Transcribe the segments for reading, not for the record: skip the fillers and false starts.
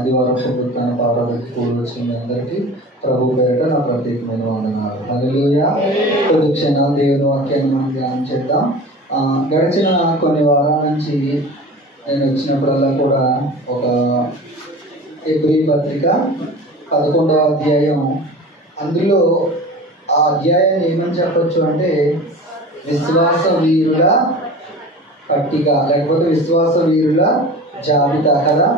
ఆదివారం ప్రభుత్వాన్ని పాఠాలకు కూడి వచ్చిన మీ అందరికీ ప్రభు పేరిట నా ప్రత్యేకమైన వందనాలు. హల్లెలూయా. కొద్ది క్షణాలు దేవుని వాక్యాన్ని మనం ధ్యానం చేద్దాం. గడిచిన కొన్ని వారాల నుంచి నేను వచ్చినప్పుడల్లా కూడా ఒక హెబ్రీ పత్రిక 11వ అధ్యాయం, అందులో ఆ అధ్యాయాన్ని ఏమని చెప్పచ్చు అంటే విశ్వాస వీరుల పట్టిక, లేకపోతే విశ్వాస వీరుల జాబితా కదా.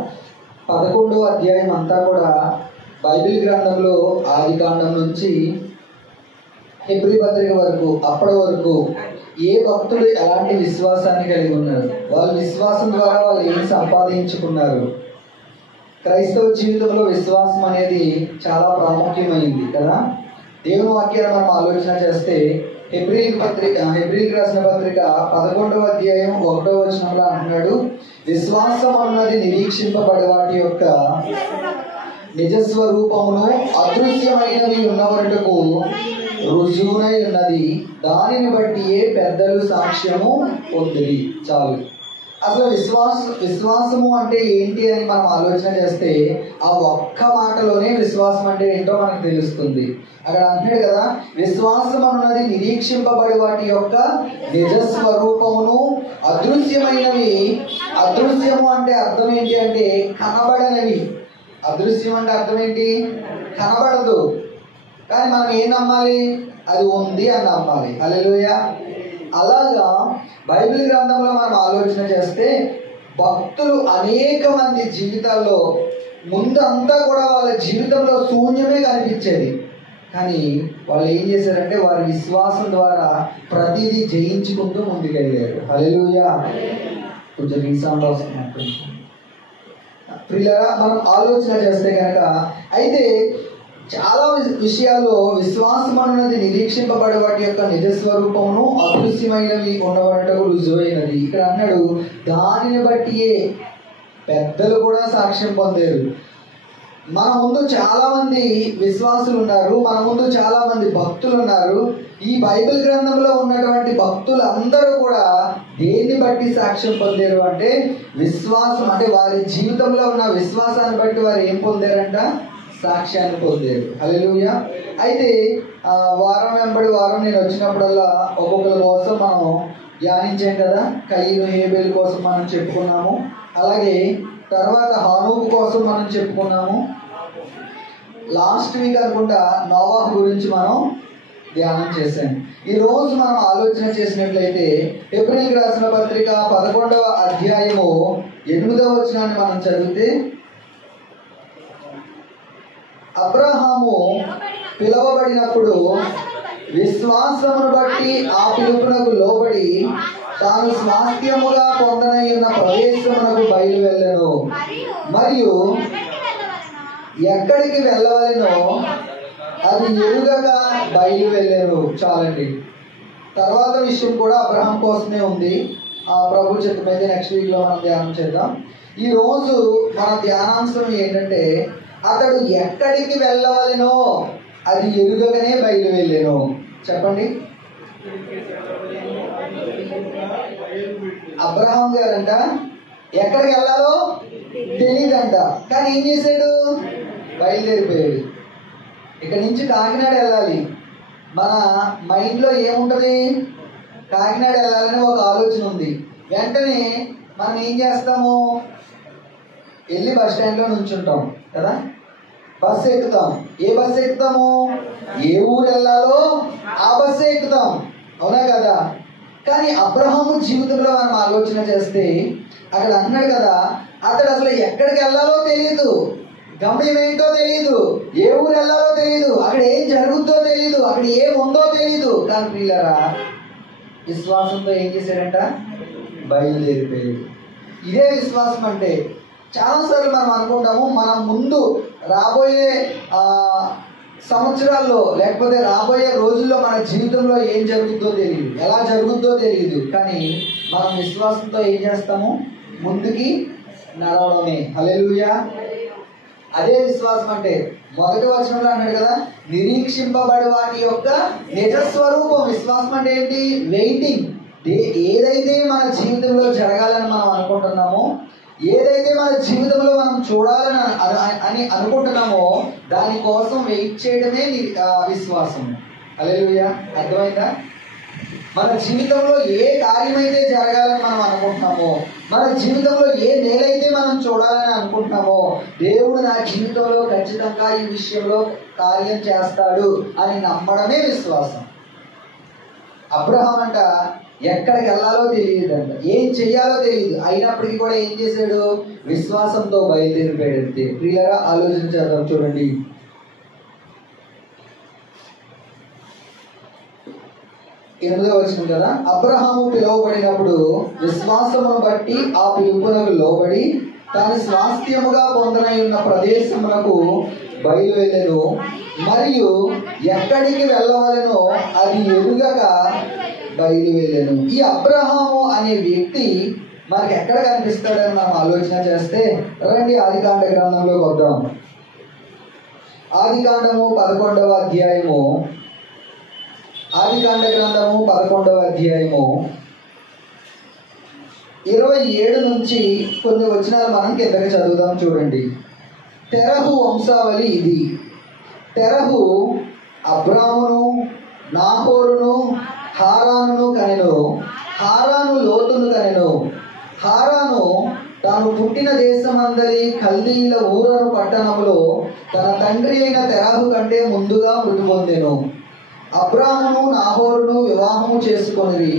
11వ అధ్యాయం అంతా కూడా బైబిల్ గ్రంథంలో ఆది కాండం నుంచి హెబ్రీ పత్రిక వరకు, అప్పటి వరకు ఏ భక్తులు ఎలాంటి విశ్వాసాన్ని కలిగి ఉన్నారు, వాళ్ళ విశ్వాసం ద్వారా వాళ్ళు ఏం సంపాదించుకున్నారు. క్రైస్తవ జీవితంలో విశ్వాసం అనేది చాలా ప్రాముఖ్యమైంది కదా. దేవుని వాక్యాన్ని మనం ఆలోచన చేస్తే హెబ్రీకి రాసిన పత్రిక 11వ అధ్యాయం 1వ వచనంలో అంటున్నాడు, విశ్వాసం అన్నది నిరీక్షింపబడే వాటి యొక్క నిజస్వరూపమును అదృశ్యమైనవి ఉన్నవరకు రుజువునై ఉన్నది, దానిని బట్టి పెద్దలు సాక్ష్యము పొందిరి. చాలు. అసలు విశ్వాసము అంటే ఏంటి అని మనం ఆలోచన చేస్తే ఆ ఒక్క మాటలోనే విశ్వాసం అంటే ఏంటో మనకు తెలుస్తుంది. అక్కడ అంటున్నాడు కదా, విశ్వాసం అన్నది నిరీక్షింపబడి వాటి యొక్క నిజస్వరూపమును అదృశ్యమైనవి. అదృశ్యము అంటే అర్థం ఏంటి అంటే కనబడనివి. అదృశ్యం అంటే అర్థం ఏంటి? కనబడదు, కానీ మనం ఏం నమ్మాలి? అది ఉంది అని నమ్మాలి. హల్లెలూయా. అలాగా బైబిల్ గ్రంథంలో మనం ఆలోచన చేస్తే భక్తులు అనేక మంది జీవితాల్లో ముందంతా కూడా వాళ్ళ జీవితంలో శూన్యమే కనిపించేది, కానీ వాళ్ళు ఏం చేశారంటే వారి విశ్వాసం ద్వారా ప్రతిదీ జయించుకుంటూ ముందుకెళ్ళారు. హల్లెలూయా. కొంచెం రీసౌండ్ వస్తున్నట్టు ప్రియులారా, మనం ఆలోచన చేస్తే కనుక అయితే చాలా విషయాల్లో విశ్వాసం అన్నది నిరీక్షింపబడే వాటి యొక్క నిజస్వరూపమును అదృశ్యమైనవి ఉన్నవాటకు రుజువైనది. ఇక్కడ అన్నాడు, దానిని బట్టి పెద్దలు కూడా సాక్ష్యం పొందారు. మన ముందు చాలా మంది విశ్వాసులు ఉన్నారు, మన ముందు చాలా మంది భక్తులు ఉన్నారు. ఈ బైబిల్ గ్రంథంలో ఉన్నటువంటి భక్తులు అందరూ కూడా దేన్ని బట్టి సాక్ష్యం పొందారు అంటే విశ్వాసం, అంటే వారి జీవితంలో ఉన్న విశ్వాసాన్ని బట్టి వారు ఏం పొందారంట? సాక్ష్యాన్ని పొందారు. హల్లెలూయా. అయితే వారం వెంబడి వారం నేను వచ్చినప్పుడల్లా ఒక్కొక్కరి కోసం మనం ధ్యానించాం కదా. కయీను హేబేల్ కోసం మనం చెప్పుకున్నాము, అలాగే తర్వాత హానోకు కోసం మనం చెప్పుకున్నాము. లాస్ట్ వీక్ అనుకుంటా నోవాహు గురించి మనం ధ్యానం చేశాం. ఈ రోజు మనం ఆలోచన చేసినట్లయితే హెబ్రీకి రాసిన పత్రిక 11వ అధ్యాయము 8వ వచనాన్ని మనం చదివితే, అబ్రహాము పిలువబడినప్పుడు విశ్వాసమును బట్టి ఆ పిలుపునకు లోబడి తాను స్వాస్థ్యముగా పొందనై ఉన్న ప్రదేశమునకు బయలువెళ్ళెను, మరియు ఎక్కడికి వెళ్ళవలెనో అది ఎరుగక బయలువెళ్ళెను. చాలండి. తర్వాత విషయం కూడా అబ్రహాం కోసమే ఉంది. ప్రభు చిత్తమైతే నెక్స్ట్ వీక్లో మనం ధ్యానం చేద్దాం. ఈరోజు మన ధ్యానాంశం ఏంటంటే అతడు ఎక్కడికి వెళ్ళవలెనో అది ఎరుగగానే బయలువెళ్ళెను. చెప్పండి. అబ్రహాం గారంట ఎక్కడికి వెళ్ళాలో తెలియదంట, కానీ ఏం చేశాడు? బయలుదేరిపోయాడు. ఇక్కడ నుంచి కాకినాడ వెళ్ళాలి. మన మైండ్లో ఏముంటుంది? కాకినాడ వెళ్ళాలని ఒక ఆలోచన ఉంది. వెంటనే మనం ఏం చేస్తాము? వెళ్ళి బస్ స్టాండ్లో నుంచుంటాం కదా, బస్సు ఎక్కుతాం. ఏ బస్సు ఎక్కుతాము? ఏ ఊరు వెళ్ళాలో ఆ బస్సు ఎక్కుతాం, అవునా కదా. కానీ అబ్రహాము జీవితంలో మనం ఆలోచన చేస్తే అక్కడ అన్నాడు కదా, అతడు అసలు ఎక్కడికి వెళ్ళాలో తెలియదు, గమ్యం ఏంటో తెలియదు, ఏ ఊరు వెళ్ళాలో తెలియదు, అక్కడ ఏం జరుగుతుందో తెలియదు, అక్కడ ఏముందో తెలియదు. కానీ ప్రియులారా, విశ్వాసంతో ఏం చేశాడంట? బయలుదేరిపోయాడు. ఇదే విశ్వాసం అంటే. చాలాసార్లు మనం అనుకుంటాము మనం ముందు రాబోయే సంవత్సరాల్లో లేకపోతే రాబోయే రోజుల్లో మన జీవితంలో ఏం జరుగుతుందో తెలియదు, ఎలా జరుగుతుందో తెలియదు, కానీ మనం విశ్వాసంతో ఏం చేస్తాము? ముందుకి నడవడమే. హల్లెలూయా. అదే విశ్వాసం అంటే. మొదటి వచనంలో అన్నాడు కదా, నిరీక్షింపబడి వాటి యొక్క నిజస్వరూపం. విశ్వాసం అంటే ఏంటి? వెయిటింగ్. ఏదైతే మన జీవితంలో జరగాలని మనం అనుకుంటున్నామో, ఏదైతే మన జీవితంలో మనం చూడాలని అని అనుకుంటున్నామో దానికోసం వెయిట్ చేయడమే విశ్వాసం. హల్లెలూయా. అర్థమైందా? మన జీవితంలో ఏ కార్యమైతే జరగాలని మనం అనుకుంటున్నామో, మన జీవితంలో ఏ మేలైతే మనం చూడాలని అనుకుంటున్నామో, దేవుడు నా జీవితంలో ఖచ్చితంగా ఈ విషయంలో కార్యం చేస్తాడు అని నమ్మడమే విశ్వాసం. అబ్రహాం అంట ఎక్కడికి వెళ్ళాలో తెలియదంట, ఏం చెయ్యాలో తెలియదు, అయినప్పటికీ కూడా ఏం చేశాడు? విశ్వాసంతో బయలుదేరిపోయాడు. ప్రియులారా, ఆలోచించేద్దాం. చూడండి, 8వ వచనం కదా. అబ్రహాము పిలువబడినప్పుడు విశ్వాసమును బట్టి ఆ పిలుపునకు లోబడి తాను స్వాస్థ్యముగా పొందనై ఉన్న ప్రదేశమునకు బయలువెళ్ళెను, మరియు ఎక్కడికి వెళ్ళవలెనో అది ఎరుగక బయలువెళ్ళెను. ఈ అబ్రహాము అనే వ్యక్తి మనకి ఎక్కడ కనిపిస్తాడని మనం ఆలోచన చేస్తే రండి ఆదికాండ గ్రంథంలోకి వద్దాం. ఆదికాండము 11వ అధ్యాయము, ఆదికాండ గ్రంథము 11వ అధ్యాయము 27 నుంచి కొన్ని వచనాలు మనం కిందకి చదువుదాం. చూడండి, తెరహు వంశావళి ఇది. తెరహు అబ్రామును, నాహోరును, హారానును కనెను. హారాను లోతును కనెను. హారాను తాను పుట్టిన దేశమందలి కల్దీల ఊరను పట్టణములో తన తండ్రి అయిన తెరహు కంటే ముందుగా మృతి పొందెను. అబ్రామును నాహోరును వివాహము చేసుకొనిరి.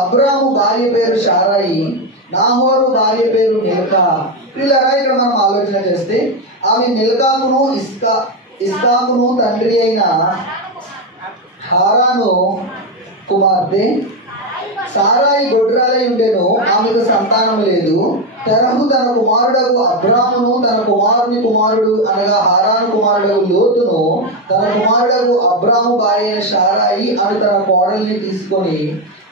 అబ్రాము భార్య పేరు షారాయి, నాహోరు భార్య పేరు మిల్కా. వీళ్ళరా ఇక్కడ మనం ఆలోచన చేస్తే ఆమె మిల్కాకును ఇస్కాకును తండ్రి అయిన హారాను కుమార్తె. సారాయి గొడ్రాలై ఉండెను, ఆమెకు సంతానం లేదు. తెరహు తన కుమారుడకు అబ్రామును తన కుమారుని కుమారుడు అనగా హారాను కుమారుడకు లోతును తన కుమారుడకు అబ్రాము భార్య అయిన షారాయి అను తన కోడల్ని తీసుకొని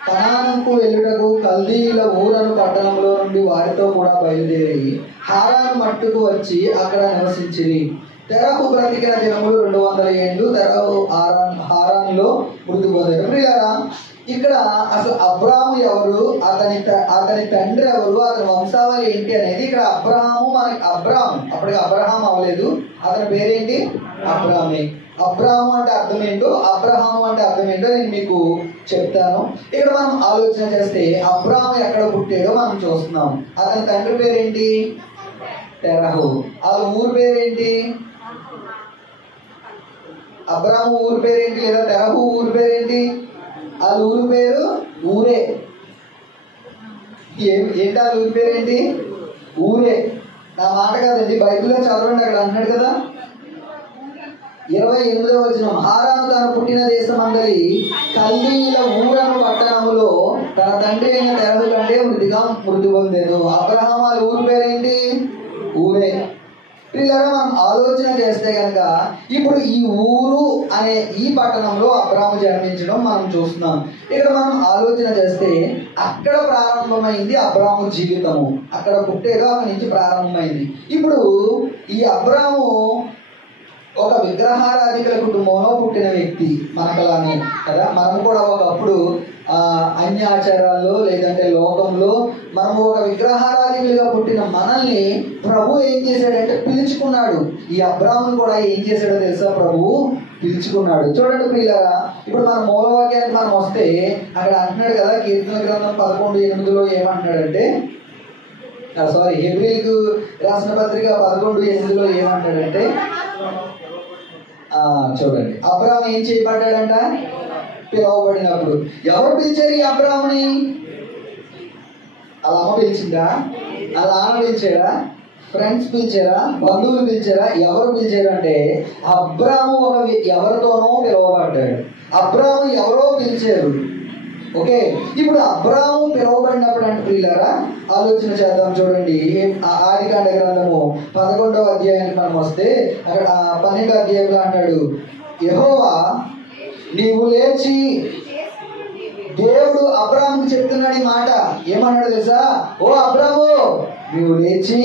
కనానుకు వెళ్ళుటకు కల్దీయుల ఊరను పట్టణంలో నుండి వారితో కూడా బయలుదేరి హారాను మట్టుకు వచ్చి అక్కడ నివసించిరి. తెరహు బ్రతికిన దినములు 200 ఏళ్ళు. తెరహు హారాన్లో మృతి పొందాడు. ప్రియులారా, ఇక్కడ అసలు అబ్రాము ఎవరు, అతని తండ్రి ఎవరు, అతని వంశావళి ఏంటి అనేది ఇక్కడ అప్పటికి అబ్రహాం అవ్వలేదు. అతని పేరేంటి? అబ్రామే. అబ్రాము అంటే అర్థం ఏంటో, అబ్రహాము అంటే అర్థం ఏంటో నేను మీకు చెప్తాను. ఇక్కడ మనం ఆలోచన చేస్తే అబ్రాము ఎక్కడ పుట్టాడో మనం చూస్తున్నాం. అతని తండ్రి పేరేంటి? తెరహు. వాళ్ళ ఊరు పేరేంటి? అబ్రాము ఊరు పేరేంటి? లేదా తెరహు ఊరు పేరేంటి? వాళ్ళ ఊరు పేరు ఊరే. ఏంటి వాళ్ళ ఊరి పేరేంటి? ఊరే. నా మాట కాదండి, బైబిల్లో చదవండి. అక్కడ అన్నాడు కదా 28వ వచనం, హారాను తాను పుట్టిన దేశమందలి కల్దీయుల ఊరను పట్టణములో తన తండ్రి అయిన తెరహు కంటే మృతి పొందెను. అబ్రహాం వాళ్ళ ఊరు పేరేంటి? ఊరే. పిల్లలు మనం ఆలోచన చేస్తే కనుక ఇప్పుడు ఈ ఊరు అనే ఈ పట్టణంలో అబ్రాము జన్మించడం మనం చూస్తున్నాం. ఇక్కడ మనం ఆలోచన చేస్తే అక్కడ ప్రారంభమైంది అబ్రాము జీవితము. అక్కడ పుట్టేదో అక్కడి నుంచి ప్రారంభమైంది. ఇప్పుడు ఈ అబ్రాము ఒక విగ్రహారాధికుల కుటుంబంలో పుట్టిన వ్యక్తి మనకలానే కదా. మనం కూడా ఒకప్పుడు అన్య ఆచారాల్లో లేదంటే లోకంలో మనము ఒక విగ్రహారాధికులుగా పుట్టిన మనల్ని ప్రభు ఏం చేశాడంటే పిలుచుకున్నాడు. ఈ అబ్రామును కూడా ఏం చేశాడో తెలుసా? ప్రభు పిలుచుకున్నాడు. చూడండి ప్రియులారా, ఇప్పుడు మన మూలవాక్యానికి మనం వస్తే అక్కడ అంటున్నాడు కదా, కీర్తన గ్రంథం 11:8లో ఏమంటున్నాడంటే, హెబ్రీలకు రాసిన పత్రిక 11:8లో ఏమంటాడంటే, చూడండి, అబ్రాము ఏం చేయబడ్డాడంట? పిలువబడినప్పుడు. ఎవరు పిలిచారు ఈ అబ్రాముని? వాళ్ళ అమ్మ పిలిచిందా? వాళ్ళ నాన్న పిలిచారా? ఫ్రెండ్స్ పిలిచారా? బంధువులు పిలిచారా? ఎవరు పిలిచారు అంటే అబ్రాము ఎవరితోనో పిలువబడ్డాడు. అబ్రాము ఎవరో పిలిచారు. ఓకే, ఇప్పుడు అబ్రాము పిలువబడినప్పుడు అంటే ప్రియులారా ఆలోచన చేద్దాం. చూడండి, ఆదికాండ గ్రంథము 11వ అధ్యాయానికి మనం వస్తే అక్కడ 12వ అధ్యాయంలో అంటాడు, యెహోవా నీవు లేచి, దేవుడు అబ్రాముకు చెప్తున్నాడు ఈ మాట. ఏమన్నాడు తెలుసా? ఓ అబ్రాము, నీవు లేచి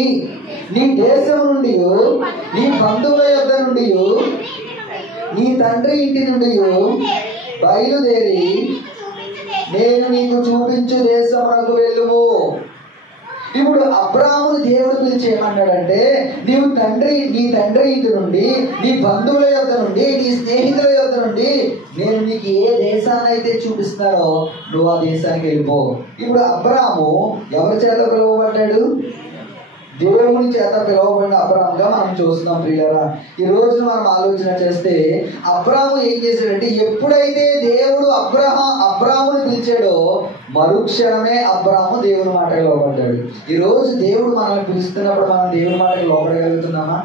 నీ దేశం నుండి, నీ బంధువుల యొద్ద నుండి, నీ తండ్రి ఇంటి నుండి బయలుదేరి నేను నీకు చూపించు దేశమునకు వెళ్ళుము. ఇప్పుడు అబ్రాహామును దేవుడు పిలిచి ఏమన్నాడంటే, నీ తండ్రి ఇంటి నుండి, నీ బంధువుల యొద్ద నుండి, నీ స్నేహితుల యొద్ద నుండి నేను నీకు ఏ దేశాన్ని అయితే చూపిస్తానో నువ్వు ఆ దేశానికి వెళ్ళిపో. ఇప్పుడు అబ్రాహాము ఎవరి చేత పిలువబడ్డాడు? దేవుని చేత పిలువబడిన అబ్రాహాముగా మనం చూస్తున్నాం ప్రియులారా. ఈ రోజు మనం ఆలోచన చేస్తే అబ్రాహాము ఏం చేశాడంటే, ఎప్పుడైతే దేవుడు అబ్రాహాముని పిలిచాడో మరుక్షణమే అబ్రాహాము దేవుని మాటకి లోపడ్డాడు. ఈ రోజు దేవుడు మనల్ని పిలుస్తున్నప్పుడు మనం దేవుని మాటకి లోపడగలుగుతున్నామా?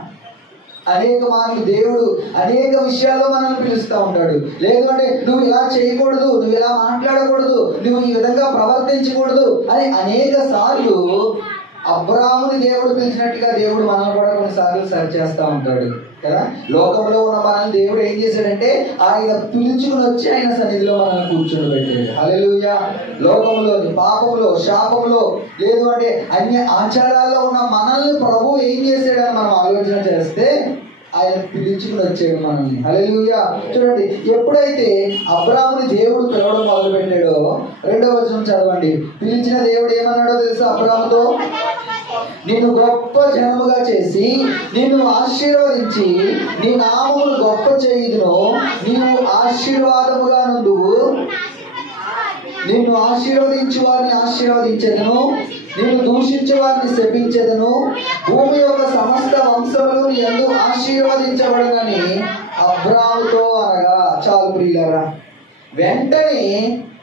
అనేక మార్లు దేవుడు అనేక విషయాల్లో మనల్ని పిలుస్తూ ఉంటాడు. లేదు అంటే నువ్వు ఇలా చేయకూడదు, నువ్వు ఇలా మాట్లాడకూడదు, నువ్వు ఈ విధంగా ప్రవర్తించకూడదు అని అనేక సార్లు అబ్రాహాముని దేవుడు పిలిచినట్టుగా దేవుడు మనల్ని కూడా కొన్నిసార్లు సరి చేస్తూ ఉంటాడు కదా. లోకంలో ఉన్న మనల్ని దేవుడు ఏం చేశాడంటే, ఆయన పిలుచుకుని వచ్చి ఆయన సన్నిధిలో మనల్ని కూర్చొని పెట్టాడు. హల్లెలూయా. లోకంలో, పాపంలో, శాపంలో, లేదు అంటే అన్య ఆచారాల్లో ఉన్న మనల్ని ప్రభు ఏం చేశాడని మనం ఆలోచన చేస్తే ఆయన పిలుచుకుని వచ్చాడు మనల్ని. హల్లెలూయా. చూడండి, ఎప్పుడైతే అబ్రాహాముని దేవుడు పిలవడం మొదలు పెట్టాడో 2వ వచనం చదవండి. పిలిచిన దేవుడు ఏమన్నాడో తెలుసా అబ్రాహాముతో? నిన్ను గొప్ప జనముగా చేసి నిన్ను ఆశీర్వదించి నీ నామమును గొప్ప చేయుదును, నీవు ఆశీర్వాదముగా నుండువు, నిన్ను ఆశీర్వదించు వారిని ఆశీర్వదించెదను, నిన్ను దూషించే వారిని శపించెదను, భూమి యొక్క సమస్త వంశములు యందు ఆశీర్వదించబడనని అబ్రాహాముతో అనగా. చాలు ప్రియులారా, వెంటనే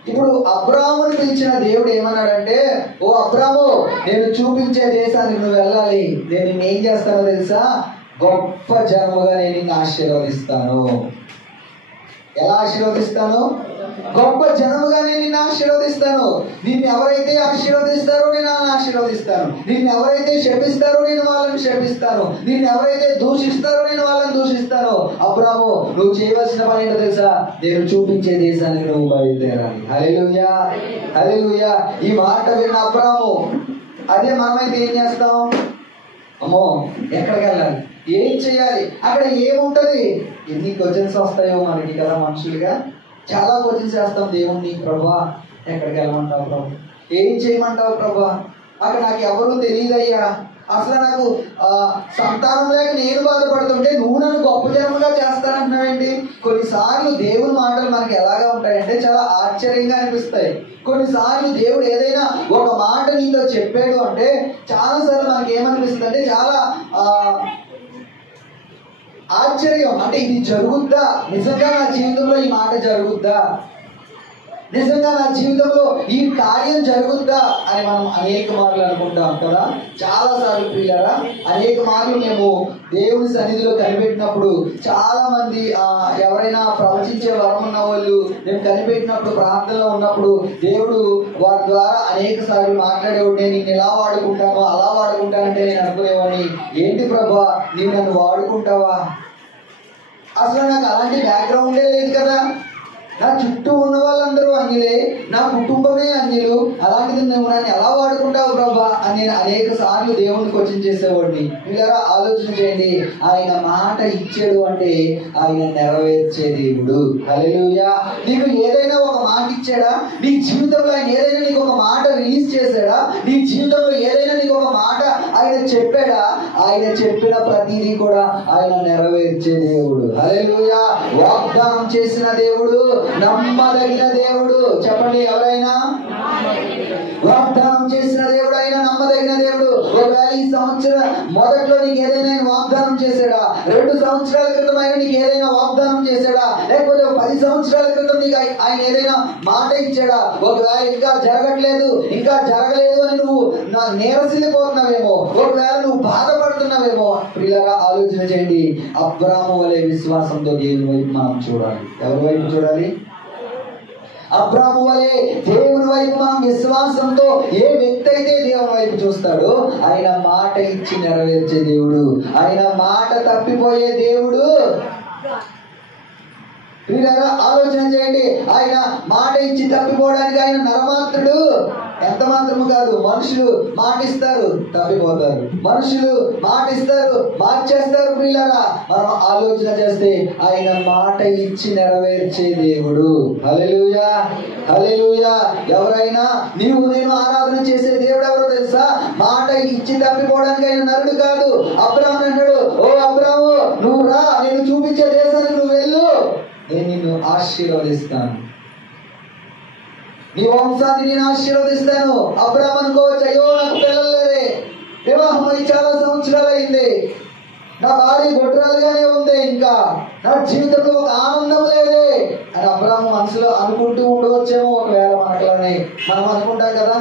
ఇప్పుడు అబ్రాహాముని పిలిచిన దేవుడు ఏమన్నాడంటే, ఓ అబ్రాహాము, నేను చూపించే దేశానికి నువ్వు వెళ్ళాలి, నేను నిన్నేం చేస్తానో తెలుసా? గొప్ప జనముగా నేను నిన్ను ఆశీర్వదిస్తాను. ఎలా ఆశీర్వదిస్తాను? గొప్ప జనముగా నేను నిన్ను ఆశీర్వదిస్తాను. నిన్ను ఎవరైతే ఆశీర్వదిస్తారో నేను వాళ్ళని ఆశీర్వదిస్తాను. నిన్ను ఎవరైతే శపిస్తారో నేను వాళ్ళని శపిస్తాను. నిన్ను ఎవరైతే దూషిస్తారో నేను వాళ్ళని దూషిస్తాను. అబ్రాహాము, నువ్వు చేయవలసిన పని ఏంటో తెలుసా? నేను చూపించే దేశానికి నువ్వు బయలుదేరాలి. హల్లెలూయా, హల్లెలూయా. ఈ మాట విన్న అబ్రాహాము, అదే మనమైతే ఏం చేస్తాం? అమ్మో, ఎక్కడికి వెళ్ళాలి, ఏం చేయాలి, అక్కడ ఏముంటది? ఎన్ని క్వశ్చన్స్ వస్తాయో మనకి కదా మనుషులుగా. చాలా క్వశ్చన్స్ చేస్తాం దేవుణ్ణి. ప్రభా, ఎక్కడికి వెళ్ళమంటావు ప్రభా? ఏం చేయమంటావు ప్రభా? అక్కడ నాకు ఎవరు తెలియదయ్యా. అసలు నాకు సంతానం లేక నేను బాధపడుతుంటే నువ్వు నన్ను గొప్ప జనముగా చేస్తానంటున్నావేంటి? కొన్నిసార్లు దేవుని మాటలు మనకి ఎలాగా ఉంటాయంటే చాలా ఆశ్చర్యంగా అనిపిస్తాయి. కొన్నిసార్లు దేవుడు ఏదైనా ఒక మాట నీతో చెప్పాడు అంటే చాలాసార్లు మనకి ఏమనిపిస్తుంది అంటే చాలా ఆశ్చర్యం. అంటే ఇది జరుగుద్దా? నిజంగా నా జీవితంలో ఈ మాట జరుగుద్దా? నిజంగా నా జీవితంలో ఈ కార్యం జరుగుద్దా అని మనం అనేక మార్లు అనుకుంటాం కదా. చాలా సార్లు ప్రియులారా, అనేక మార్లు మేము దేవుని సన్నిధిలో కనిపెట్టినప్పుడు చాలా మంది ఎవరైనా ప్రవచించే వరం ఉన్న వాళ్ళు మేము కనిపెట్టినప్పుడు ప్రార్థనలో ఉన్నప్పుడు దేవుడు వారి ద్వారా అనేక సార్లు మాట్లాడేవాడు. నేను నిన్ను ఎలా వాడుకుంటానో అలా వాడుకుంటానంటే నేను అనుకునేవాడిని, ఏంటి ప్రభా నీవు నన్ను వాడుకుంటావా? అసలు నాకు అలాంటి బ్యాక్గ్రౌండే లేదు కదా. నా చుట్టూ ఉన్న వాళ్ళందరూ అన్యులే, నా కుటుంబమే అన్యులు, అలాంటిది నువ్వు నన్ను ఎలా వాడుకుంటావు ప్రభా అని నేను అనేక సార్లు దేవుని క్వశ్చన్ చేసేవాడిని. ఇలా ఆలోచన చేయండి, ఆయన మాట ఇచ్చాడు అంటే ఆయన నెరవేర్చే దేవుడు. హల్లెలూయా. నీకు ఏదైనా ఒక మాట ఇచ్చాడా? నీ జీవితంలో ఆయన ఏదైనా నీకు ఒక మాట రిలీజ్ చేశాడా? నీ జీవితంలో ఏదైనా నీకు ఒక మాట ఆయన చెప్పాడా? ఆయన చెప్పిన ప్రతిదీ కూడా ఆయన నెరవేర్చే దేవుడు. హల్లెలూయా. వాగ్దానం చేసిన దేవుడు, నమ్మదగిన దేవుడు. చెప్పండి ఎవరైనా? వాగ్దానం చేసిన దేవుడు, ఆయన నమ్మదగిన దేవుడు. ఒకవేళ ఈ సంవత్సరం మొదట్లో నీకు ఏదైనా వాగ్దానం చేశాడా? 2 సంవత్సరాల క్రితం ఆయన నీకు ఏదైనా వాగ్దానం చేశాడా? లేకపోతే 10 సంవత్సరాల క్రితం నీకు ఆయన ఏదైనా మాట ఇచ్చాడా? ఒకవేళ ఇంకా జరగట్లేదు, ఇంకా జరగలేదు అని నువ్వు నీరసిల్లిపోతున్నావేమో, ఒకవేళ నువ్వు బాధపడుతున్నావేమో, ప్రియులారా ఆలోచన చేయండి. అబ్రాహాము వలె విశ్వాసంతో దేవుని వైపు మనం చూడాలి. ఎవరి వైపు చూడాలి? అబ్రాహాము వలె దేవుని వైపు మనం విశ్వాసంతో, ఏ వ్యక్తి అయితే దేవుని వైపు చూస్తాడో ఆయన మాట ఇచ్చి నెరవేర్చే దేవుడు, ఆయన మాట తప్పిపోయే దేవుడు. ఆలోచన చేయండి, ఆయన మాట ఇచ్చి తప్పిపోవడానికి ఆయన నరమాత్రుడు. ఎంత మాత్రము కాదు, మనుషులు మాటిస్తారు తప్పిపోతారు, మనుషులు మాటిస్తారు మార్చేస్తారు. ప్రియులారా, మనం ఆలోచన చేస్తే ఆయన మాట ఇచ్చి నెరవేర్చే దేవుడు. హల్లెలూయా, హల్లెలూయా. ఎవరైనా నీవు నేను ఆరాధన చేసే దేవుడు ఎవరో తెలుసా? మాట ఇచ్చి తప్పిపోవడానికి ఆయన నరుడు కాదు. అబ్రాహాము అన్నాడు, ఓ అబ్రాహాము నువ్వు రా, నేను చూపించే దేశానికి నువ్వు వెళ్ళు, నేను నిన్ను ఆశీర్వదిస్తాను, నీ వంశాన్ని నేను ఆశీర్వదిస్తాను. అబ్రాహాము అనుకోవచ్చు, అయ్యో నాకు పిల్లలు లేరే, వివాహం అయి చాలా సంవత్సరాలు అయింది, నా భార్య గొడ్రాలుగానే ఉంది, ఇంకా నా జీవితంలో ఒక ఆనందం లేదే అని అబ్రాహాము మనసులో అనుకుంటూ ఉండవచ్చేమో. ఒకవేళ మనకులానే మనం అనుకుంటాం కదా,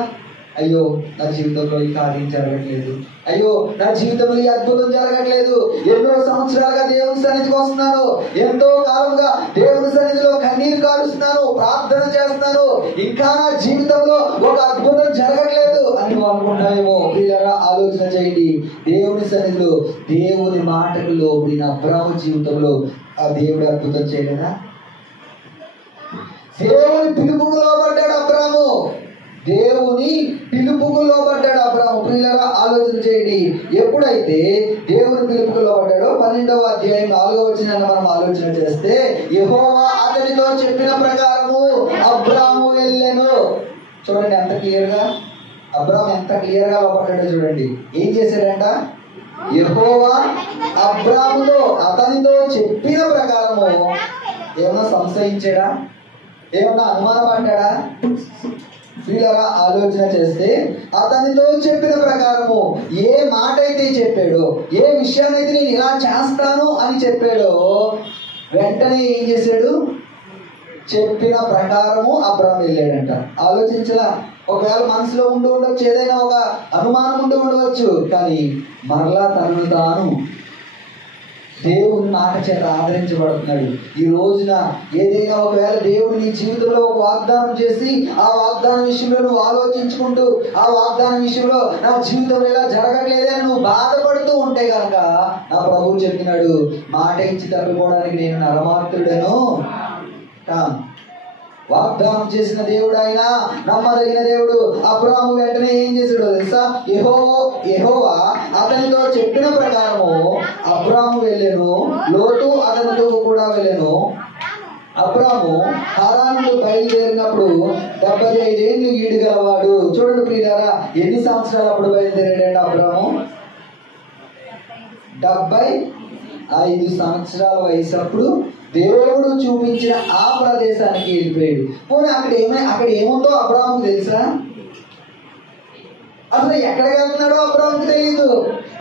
అయ్యో నా జీవితంలో ఈ కార్యం జరగట్లేదు, అయ్యో నా జీవితంలో ఈ అద్భుతం జరగట్లేదు, ఎన్నో సంవత్సరాలుగా దేవుని సన్నిధికి వస్తున్నాను, ఎంతో కాలంగా దేవుని సన్నిధిలో కన్నీరు కారుస్తున్నాను, ప్రార్థన చేస్తున్నాను, ఇంకా నా జీవితంలో ఒక అద్భుతం జరగట్లేదు అని నువ్వు అనుకుంటావేమో. ప్రియులారా, ఆలోచన చేయండి. దేవుని సన్నిధిలో దేవుని మాటకు లోబడిన అబ్రాహాము జీవితంలో ఆ దేవుడు అద్భుతం చేయలేదా? దేవుని పిలుపుకు లోబడ్డాడు అబ్రాహాము, దేవుని పిలుపుకు లోబడ్డాడు అబ్రాహాము. ప్రియులారా, ఆలోచన చేయండి. ఎప్పుడైతే దేవుని పిలుపుకు లోబడ్డాడో 12వ అధ్యాయం 4వ వచనాన్ని మనం ఆలోచన చేస్తే, యెహోవా అతనితో చెప్పిన ప్రకారము అబ్రాహాము వెళ్ళెను. చూడండి ఎంత క్లియర్ గా అబ్రాహాము ఎంత క్లియర్ గా లోబడ్డాడో చూడండి. ఏం చేశాడంట? యెహోవా అబ్రాహాముతో అతనితో చెప్పిన ప్రకారము. ఏమన్నా సంశయించాడా? ఏమన్నా అనుమానపడ్డాడా? వీళ్ళరా ఆలోచన చేస్తే అతనితో చెప్పిన ప్రకారము ఏ మాట అయితే చెప్పాడో, ఏ విషయాన్నైతే నేను ఇలా చేస్తాను అని చెప్పాడో, వెంటనే ఏం చేశాడు? చెప్పిన ప్రకారము అబ్రాహాము వెళ్ళాడంట. ఆలోచించలా. ఒకవేళ మనసులో ఉండి ఉండవచ్చు, ఏదైనా ఒక అనుమానం ఉండి ఉండవచ్చు, కానీ మరలా తనను తాను దేవుని మాట చేత ఆదరించబడుతున్నాడు. ఈ రోజున ఏదైనా ఒకవేళ దేవుడు నీ జీవితంలో ఒక వాగ్దానం చేసి ఆ వాగ్దానం విషయంలో నువ్వు ఆలోచించుకుంటూ ఆ వాగ్దానం విషయంలో నా జీవితంలో ఇలా జరగట్లేదే అని నువ్వు బాధపడుతూ ఉంటే కనుక నా ప్రభువు చెప్పినాడు, మాట ఇచ్చి తప్పిపోవడానికి నేను నరమాత్రుడను. వాగ్దానం చేసిన దేవుడు ఆయన, నమ్మదగిన దేవుడు. అబ్రాహాము వెంటనే ఏం చేశాడో తెలుసా? యెహోవా అతనితో చెప్పిన ప్రకారము అబ్రాహాము వెళ్ళెను, లోతు అతనితో కూడా వెళ్ళెను. అబ్రాహాము హారాను నుండి బయలుదేరినప్పుడు 75 ఏళ్ళు ఈడు గలవాడు. చూడండి ప్రియులారా, ఎన్ని సంవత్సరాలు అప్పుడు బయలుదేరాడంటే అబ్రాహాము? 75 సంవత్సరాల వయసు అప్పుడు దేవుడు చూపించిన ఆ ప్రదేశానికి వెళ్ళిపోయాడు. పోనీ అక్కడ ఏముందో అబ్రాహాముకు తెలుసా? అసలు ఎక్కడికి వెళ్తున్నాడో అబ్రాహాముకు తెలియదు,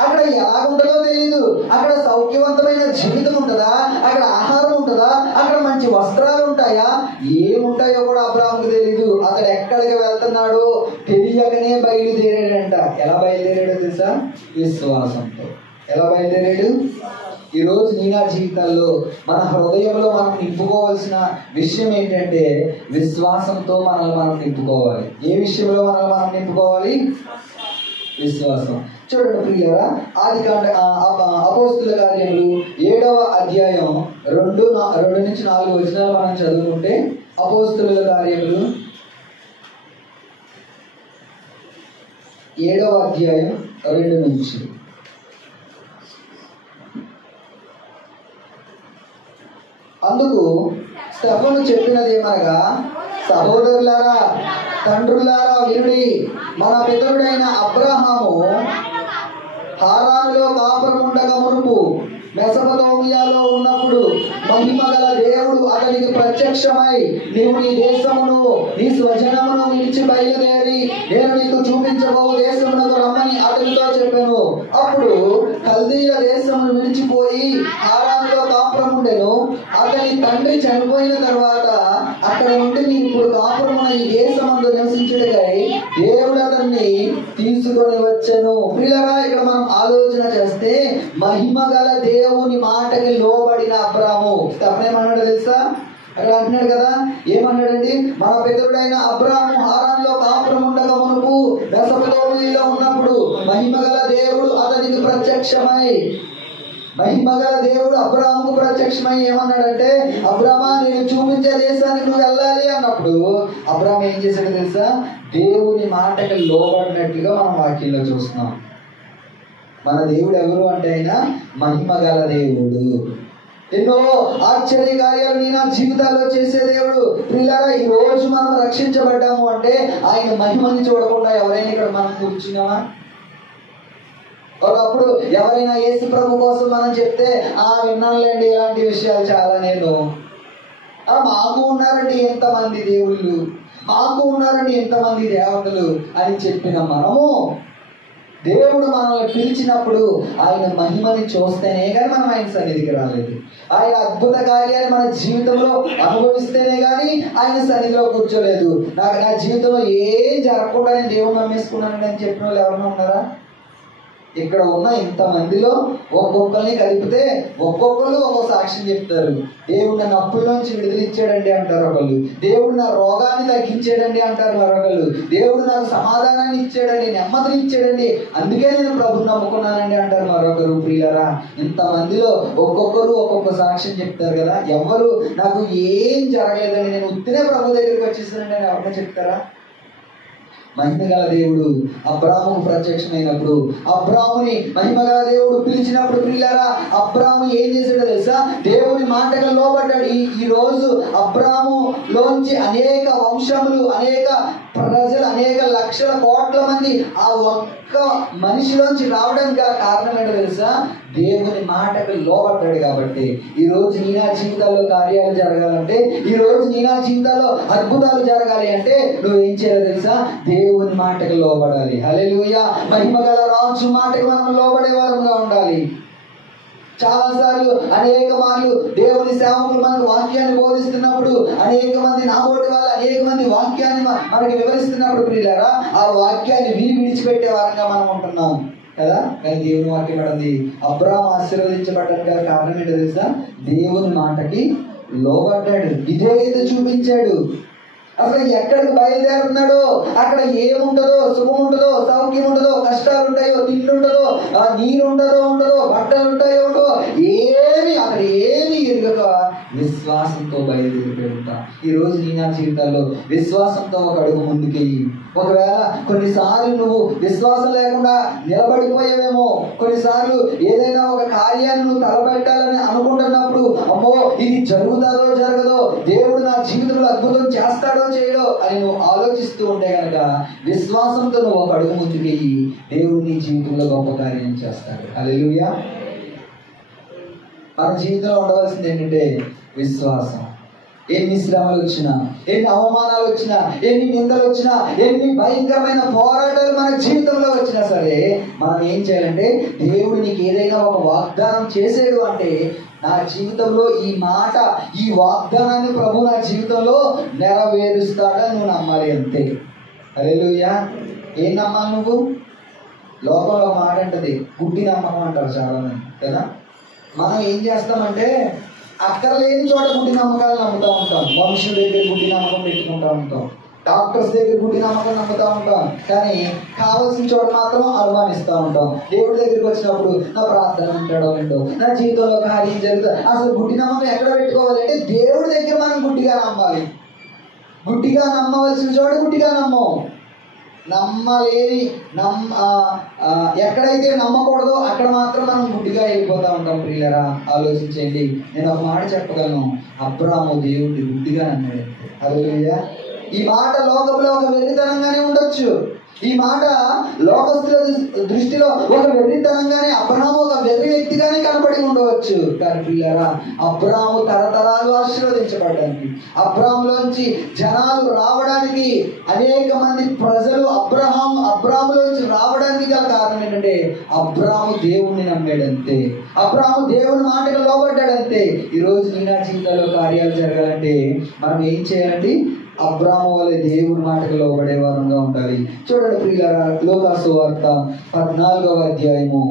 అక్కడ ఎలాగుంటుందో తెలియదు, అక్కడ సౌఖ్యవంతమైన జీవితం ఉంటుందా, అక్కడ ఆహారం ఉంటుందా, అక్కడ మంచి వస్త్రాలు ఉంటాయా, ఏముంటాయో కూడా అబ్రాహాముకు తెలియదు. అతడు ఎక్కడికి వెళ్తున్నాడో తెలియకనే బయలుదేరాడంట. ఎలా బయలుదేరాడో తెలుసా? విశ్వాసంతో. ఎలా బయలుదేరాడు? ఈరోజు నా జీవితాల్లో మన హృదయంలో మనం నింపుకోవాల్సిన విషయం ఏంటంటే విశ్వాసంతో మనల్ని మనం నింపుకోవాలి. ఏ విషయంలో మనల్ని మనం నింపుకోవాలి? విశ్వాసం. చూడండి ప్రియులారా, ఆదికాండ అపోస్తుల కార్యములు 7వ అధ్యాయం 2 నుంచి 4 వచనాలు మనం చదువుకుంటే, అపోస్తుల కార్యములు 7వ అధ్యాయం 2 నుంచి. అందుకు స్టెఫను చెప్పినదేమనగా, సహోదరులారా, తండ్రులారా వినుడి, మన పితరుడైన అబ్రహాము హారానులో కాపురముండగా మునుపు మెసొపొతామియాలో ఉన్నప్పుడు మహిమ గల దేవుడు అతనికి ప్రత్యక్షమై, నీవు నీ దేశమును నీ స్వజనమును విడిచి బయలుదేరి నేను నీకు చూపించబో దేశమునకు రమ్మని అతనితో చెప్పాను. అప్పుడు కల్దీల దేశమును విడిచిపోయి హారానులో కాపురముండెను. అతని తండ్రి చనిపోయిన తర్వాత అక్కడ నుండి నీ ఇప్పుడు కాపురమున ఈ దేశమందు నివసించుటకై దేవుడు అతన్ని తీసుకొని వచ్చెను. ప్రియులారా, ఇక్కడ మనం ఆలోచన చేస్తే మహిమ గల దేవుని మాటకి లోబడిన అబ్రాహాము ఏమన్నాడు తెలుసా? అక్కడ అంటున్నాడు కదా, ఏమన్నాడండి? మన పితరుడైన అబ్రాహాము హారానులో కాపురం ఉండగా మునుపు మెసొపొతామియాలో ఉన్నప్పుడు మహిమ గల దేవుడు అతనికి ప్రత్యక్షమై మహిమ గల దేవుడు అబ్రాహాముకు ప్రత్యక్షమై ఏమన్నాడంటే, అబ్రామా నేను చూపించే దేశానికి నువ్వు వెళ్ళాలి అన్నప్పుడు అబ్రాహాం ఏం చేశాడు తెలుసా? దేవుని మాటకి లోబడినట్లుగా మనం వాక్యంలో చూస్తున్నాం. మన దేవుడు ఎవరు అంటే ఆయన మహిమ గల దేవుడు. ఎన్నో ఆశ్చర్య కార్యాలు నీ నా జీవితాల్లో చేసే దేవుడు. ప్రియులారా, ఈ రోజు మనం రక్షించబడ్డాము అంటే ఆయన మహిమని చూడకుండా ఎవరైనా ఇక్కడ మనం కూర్చున్నామా? ఒకప్పుడు ఎవరైనా యేసు ప్రభు కోసం మనం చెప్తే విన్నానులేండి, ఇలాంటి విషయాలు చాలా నేను మాకు ఉన్నారండి ఎంతమంది దేవుళ్ళు, మాకు ఉన్నారండి ఎంతమంది దేవతలు అని చెప్పిన మనము దేవుడు మనల్ని పిలిచినప్పుడు ఆయన మహిమని చూస్తేనే కానీ మనం ఆయన సన్నిధికి రాలేదు. ఆయన అద్భుత కార్యాలు మన జీవితంలో అనుభవిస్తేనే కానీ ఆయన సన్నిధిలో కూర్చోలేదు. నా జీవితంలో ఏం జరగకుండా నేను దేవుడు నమ్మేసుకున్నాను అని చెప్పిన వాళ్ళు ఎవరైనా ఉన్నారా? ఇక్కడ ఉన్న ఇంతమందిలో ఒక్కొక్కరిని కలిపితే ఒక్కొక్కరు ఒక్కొక్క సాక్ష్యం చెప్తారు. దేవుడు నన్ను అప్పుల్లోంచి విడుదలిచ్చాడండి అంటారు ఒకళ్ళు, దేవుడు నా రోగాన్ని తగ్గించాడండి అంటారు మరొకళ్ళు, దేవుడు నాకు సమాధానాన్ని ఇచ్చాడండి, నెమ్మదిని ఇచ్చాడండి, అందుకే నేను ప్రభుని నమ్ముకున్నానండి అంటారు మరొకరు. ప్రియులారా, ఇంతమందిలో ఒక్కొక్కరు ఒక్కొక్క సాక్ష్యం చెప్తారు కదా. ఎవరు నాకు ఏం జరగలేదని నేను ఉత్తినే ప్రభు దగ్గరికి వచ్చేసానండి అని ఎవరైనా చెప్తారా? మహిమగల దేవుడు అబ్రాహాముకు ప్రత్యక్షమైనప్పుడు, అబ్రాహాముని మహిమగల దేవుడు పిలిచినప్పుడు ప్రియులారా, అబ్రాహాము ఏం చేశాడో తెలుసా? దేవుని మాటకు లోబడ్డాడు. ఈ రోజు అబ్రాహాములోంచి అనేక వంశములు, అనేక ప్రజలు, అనేక లక్షల కోట్ల మంది ఆ ఒక్క మనిషిలోంచి రావడానికి గల కారణం ఏంటో తెలుసా? దేవుని మాటకు లోబడ్డాడు. కాబట్టి ఈ రోజు నీ నా జీవితాల్లో కార్యాలు జరగాలంటే, ఈ రోజు నీ నా జీవితాల్లో అద్భుతాలు జరగాలి అంటే నువ్వేం చేయాలి తెలుసా? దేవుని మాటకు లోబడాలి. హల్లెలూయా. మహిమగల రాజు మాటకు మనం లోబడే వారంగా ఉండాలి. చాలా సార్లు అనేక మార్లు దేవుని సేవకులు మనకు వాక్యాన్ని బోధిస్తున్నప్పుడు, అనేక మంది నాబోటి వాళ్ళు అనేక మంది వాక్యాన్ని మనకి వివరిస్తున్నప్పుడు ప్రియులారా, ఆ వాక్యాన్ని విడిచిపెట్టే వారంగా మనం ఉంటున్నాం కదా. కానీ దేవుని వాక్యం పడింది, అబ్రాహాము ఆశీర్వదించబడ్డానికి గల కారణం ఏంటో తెలుసా? దేవుని మాటకి లోబడ్డాడు, విధేయత చూపించాడు. అసలు ఎక్కడికి బయలుదేరుతున్నాడో అక్కడ ఏముంటుందో, సుఖం ఉంటుందో, సౌఖ్యం ఉంటుందో, కష్టాలు ఉంటాయో, తిండి ఉంటుందో, నీరు ఉండదో, బట్టలు ఉంటాయో ఉండో, అక్కడ ఏమి ఎరుగక విశ్వాసంతో బయలుదేరిపోయి ఉంటా. ఈ రోజు నీ నా జీవితాల్లో విశ్వాసంతో ఒక అడుగు ముందుకెయ్యి. ఒకవేళ కొన్నిసార్లు నువ్వు విశ్వాసం లేకుండా నిలబడిపోయావేమో, కొన్నిసార్లు ఏదైనా ఒక కార్యాన్ని నువ్వు తలపెట్టాలని అనుకుంటున్నప్పుడు, అమ్మో ఇది జరుగుతుందో జరగదో, దేవుడు నా జీవితంలో అద్భుతం చేస్తాడో చేయడో అని నువ్వు ఆలోచిస్తూ ఉంటే కనుక విశ్వాసంతో నువ్వు ఒక అడుగు ముందుకెయ్యి. దేవుడు నీ జీవితంలో గొప్ప కార్యం చేస్తాడు. హల్లెలూయా. మన జీవితంలో ఉండవలసింది ఏంటంటే విశ్వాసం. ఎన్ని శ్రమలు వచ్చినా, ఎన్ని అవమానాలు వచ్చినా, ఎన్ని నిందలు వచ్చినా, ఎన్ని భయంకరమైన పోరాటాలు మన జీవితంలో వచ్చినా సరే మనం ఏం చేయాలంటే, దేవుడు నీకు ఏదైనా ఒక వాగ్దానం చేసాడు అంటే నా జీవితంలో ఈ మాట, ఈ వాగ్దానాన్ని ప్రభు నా జీవితంలో నెరవేరుస్తాడని నువ్వు నమ్మాలి అంతే. హల్లెలూయా. ఏం నమ్మాలి నువ్వు? లోకంలో మాట అంటది గుడ్డి నమ్మకం అంటారు చాలా మంది కదా. మనం ఏం చేస్తామంటే అక్కర్లేని చోట గుడ్డి నమ్మకాలు నమ్ముతూ ఉంటాం. మనుషుల దగ్గర గుడ్డి నమ్మకం పెట్టుకుంటూ ఉంటాం, డాక్టర్స్ దగ్గర గుడ్డి నమ్మకం నమ్ముతూ ఉంటాం, కానీ కావాల్సిన చోట మాత్రం అనుమానిస్తూ ఉంటాం. దేవుడి దగ్గరికి వచ్చినప్పుడు నా ప్రార్థన ఉంటాడో ఏంటో, నా జీవితంలో కార్యం జరుగుతుంది. అసలు గుడ్డి నమ్మకం ఎక్కడ పెట్టుకోవాలి అంటే దేవుడి దగ్గర మనం గుడ్డిగా నమ్మాలి. గుడ్డిగా నమ్మవలసిన చోట గుడ్డిగా నమ్మం. నమ్మలేని ఎక్కడైతే నమ్మకూడదో అక్కడ మాత్రం మనం గుడ్డిగా వెళ్ళిపోతూ ఉంటాం. ప్రియులారా, ఆలోచించండి. నేను ఒక మాట చెప్పగలను, అబ్రాహాము దేవుడిని గుడ్డిగా నమ్మాడు. హల్లెలూయా. ఈ మాట లోకంలో ఒక వెర్రితనంగానే ఉండొచ్చు, ఈ మాట లోకస్తుల దృష్టిలో ఒక వెర్రితనంగానే, అబ్రాహాము ఒక వెర్రి వ్యక్తిగానే కనబడి ఉండవచ్చు. కానీ ప్రియులారా, అబ్రాహాము తరతరాలు ఆశీర్వదించబడడానికి, అబ్రాహాములోంచి జనాలు రావడానికి, అనేక మంది ప్రజలు అబ్రాహాములోంచి రావడానికి గల కారణం ఏంటంటే అబ్రాహాము దేవుణ్ణి నమ్మాడంతే, అబ్రాహాము దేవుని మాటకు లోబడ్డాడంతే. ఈరోజు నీ నా జీవితంలో కార్యాలు జరగాలంటే మనం ఏం చేయాలండి? అబ్రాహాము వలె దేవుని మాటకు లోబడే వారంగా ఉండాలి. చూడండి ప్రియులారా, లూకాసు వార్త 14వ అధ్యాయము,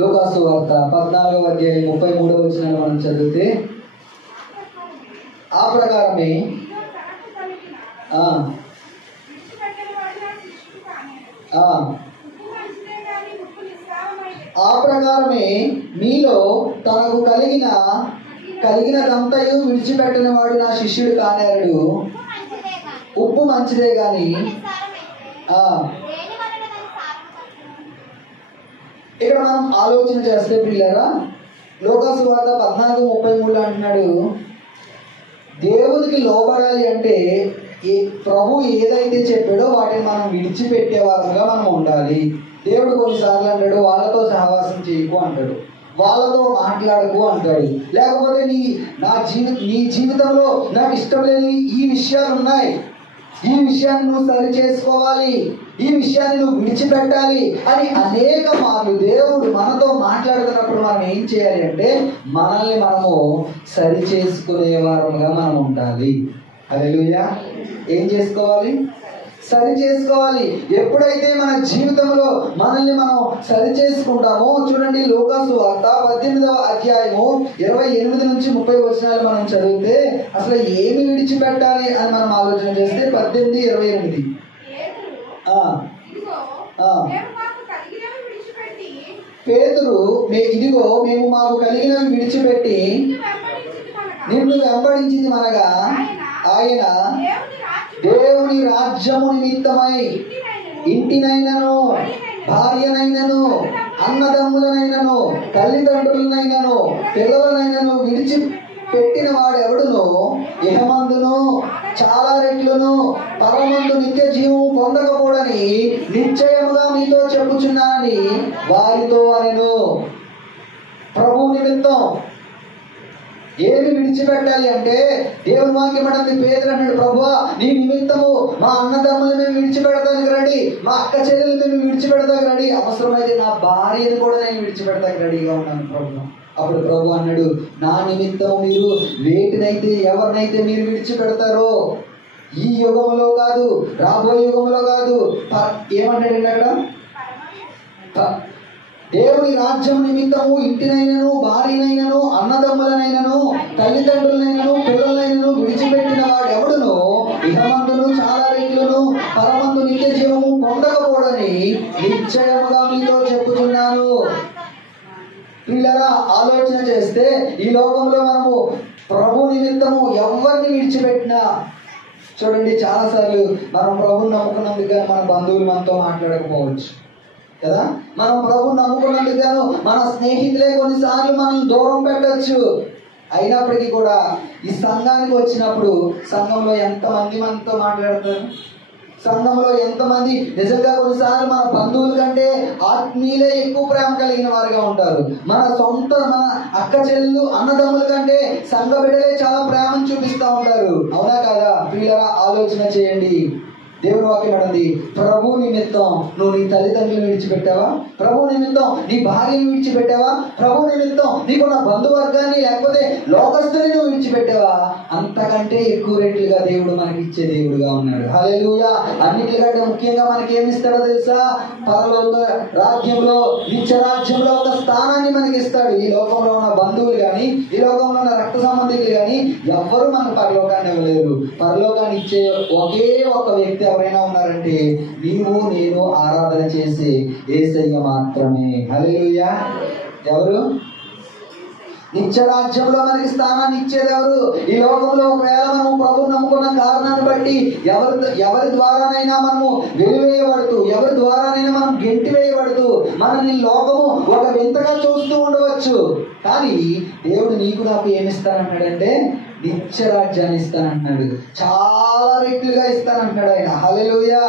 లూకాసు వార్త 14వ అధ్యాయం 33వ వచనాన్ని మనం చదివితే, ఆ ప్రకారమే ఆ ప్రకారమే మీలో తనకు కలిగినదంతయు విడిచిపెట్టిన వాడు నా శిష్యుడు కానేరడు. ఉప్పు మంచిదే గాని ఇక్కడ మనం ఆలోచన చేస్తే పిల్లరా, లోకాసు వార్త 14:33 అంటున్నాడు, దేవునికి లోబడాలి అంటే ప్రభు ఏదైతే చెప్పాడో వాటిని మనం విడిచిపెట్టే వారంగా మనం ఉండాలి. దేవుడు కొన్నిసార్లు అంటాడు, వాళ్ళతో సహవాసం చేయకు అంటాడు, వాళ్ళతో మాట్లాడకు అంటాడు. లేకపోతే నీ జీవితంలో నాకు ఇష్టం లేని ఈ విషయాలు ఉన్నాయి, ఈ విషయాన్ని నువ్వు సరి చేసుకోవాలి, ఈ విషయాన్ని నువ్వు విడిచిపెట్టాలి అని అనేక మార్లు దేవుడు మనతో మాట్లాడుతున్నప్పుడు మనం ఏం చేయాలి అంటే మనల్ని మనము సరి చేసుకునే వారంగా మనం ఉండాలి. హల్లెలూయా. ఏం చేసుకోవాలి? సరి చేసుకోవాలి. ఎప్పుడైతే మన జీవితంలో మనల్ని మనం సరి చేసుకుంటామో, చూడండి లోకాసు వార్త 18వ అధ్యాయము 28 నుంచి 30 వచనాలు మనం చదివితే అసలు ఏమి విడిచిపెట్టాలి అని మనం ఆలోచన చేస్తే 18:28 పేతురు ఇదిగో మేము మాకు కలిగినవి విడిచిపెట్టి నిన్ను వెంబడించింది మనగా ఆయన దేవుని రాజ్యము నిమిత్తమై ఇంటినైనను భార్యనైనను అన్నదమ్ములనైనను తల్లిదండ్రులనైనను పిల్లలనైనను విడిచిపెట్టిన వాడెవడును ఇహమందును చాలా రెట్లును పరమందు నిత్య జీవము పొందకపోడని నిశ్చయముగా మీతో చెప్పుచున్నానని వారితో అనెను. ప్రభు నిమిత్తం ఏమి విడిచిపెట్టాలి అంటే దేవుని వాక్యం అంటుంది, పేతురు అన్నాడు, ప్రభువా నీ నిమిత్తము మా అన్నదమ్ములు మేము విడిచిపెడతానికి రెడీ, మా అక్క చెల్లెలు మేము విడిచిపెడతానికి రెడీ, అవసరమైతే నా భార్యను కూడా నేను విడిచిపెడతానికి రెడీగా ఉన్నాను ప్రభు. అప్పుడు ప్రభు అన్నాడు, నా నిమిత్తం మీరు వేటినైతే ఎవరినైతే మీరు విడిచిపెడతారో ఈ యుగంలో కాదు, రాబోయే యుగంలో కాదు, ఏమన్నాడు అక్కడ, దేవుని రాజ్యం నిమిత్తము ఇంటినైనను భార్యనైనను అన్నదమ్ములనైనను తల్లిదండ్రులనైనను పిల్లలైనను విడిచిపెట్టిన వాడు ఎవడును ఇహమందును చాలా రెట్లును పరమందు నిత్య జీవము పొందకపోడని నిశ్చయముగా మీతో చెప్పుచున్నాను. పిల్లరా, ఆలోచన చేస్తే ఈ లోకంలో మనము ప్రభు నిమిత్తము ఎవరిని విడిచిపెట్టినా, చూడండి చాలాసార్లు మనం ప్రభుని నమ్ముకున్నందుకు మన బంధువులు మనతో మాట్లాడకపోవచ్చు కదా, మనం ప్రభుని నమ్ముకున్నందుకు మన స్నేహితులే కొన్నిసార్లు మనం దూరం పెట్టచ్చు. అయినప్పటికీ కూడా ఈ సంఘానికి వచ్చినప్పుడు సంఘంలో ఎంతమంది మనతో మాట్లాడతారు, సంఘంలో ఎంతమంది నిజంగా కొన్నిసార్లు మన బంధువుల కంటే ఆత్మీయులే ఎక్కువ ప్రేమ కలిగిన వారిగా ఉంటారు. మన అక్క చెల్లెలు అన్నదమ్ముల కంటే సంఘ బిడ్డలే చాలా ప్రేమను చూపిస్తూ ఉంటారు. అవునా కాదా? పిల్లరా, ఆలోచన చేయండి. దేవుని వాక్యం అంటుంది, ప్రభు నిమిత్తం నువ్వు నీ తల్లిదండ్రులను విడిచిపెట్టావా? ప్రభు నిమిత్తం నీ భార్యను విడిచిపెట్టావా? ప్రభు నిమిత్తం నీకున్న బంధువర్గాన్ని లేకపోతే లోకస్తుని నువ్వు విడిచిపెట్టావా? అంతకంటే ఎక్కువ రెట్లుగా దేవుడు మనకి ఇచ్చే దేవుడుగా ఉన్నాడు. హల్లెలూయా. అన్నిటికంటే ముఖ్యంగా మనకి ఏమి ఇస్తాడో తెలుసా? పరలోక రాజ్యంలో, నిత్య రాజ్యంలో ఒక స్థానాన్ని మనకి ఇస్తాడు. ఈ లోకంలో ఉన్న బంధువులు కానీ, ఈ లోకంలో ఉన్న రక్త సంబంధికులు కానీ ఎవ్వరూ మనకు పరలోకాన్ని ఇవ్వలేరు. పరలోకాన్ని ఇచ్చే ఒకే ఒక వ్యక్తి ఎవరైనా ఉన్నారంటే నీవు నేను ఆరాధన చేసే యేసయ్య మాత్రమే. హల్లెలూయా. ఎవరు? నిత్య రాజ్యంలో మనకి స్థానాన్ని ఇచ్చేది ఎవరు? ఈ లోకంలో ఒకవేళ మనం ప్రభువు నమ్ముకున్న కారణాన్ని బట్టి ఎవరి ద్వారానైనా మనము వెలివేయబడుతూ, ఎవరి ద్వారానైనా మనం గెంటి వేయబడుతూ మనల్ని లోకము ఒక వింతగా చూస్తూ ఉండవచ్చు. కానీ దేవుడు నీకు నాకు ఏమిస్తానంటాడంటే నిత్య రాజ్యాన్ని ఇస్తానంటున్నాడు. చాలా రెట్లుగా ఇస్తానంటున్నాడు ఆయన. హల్లెలూయా.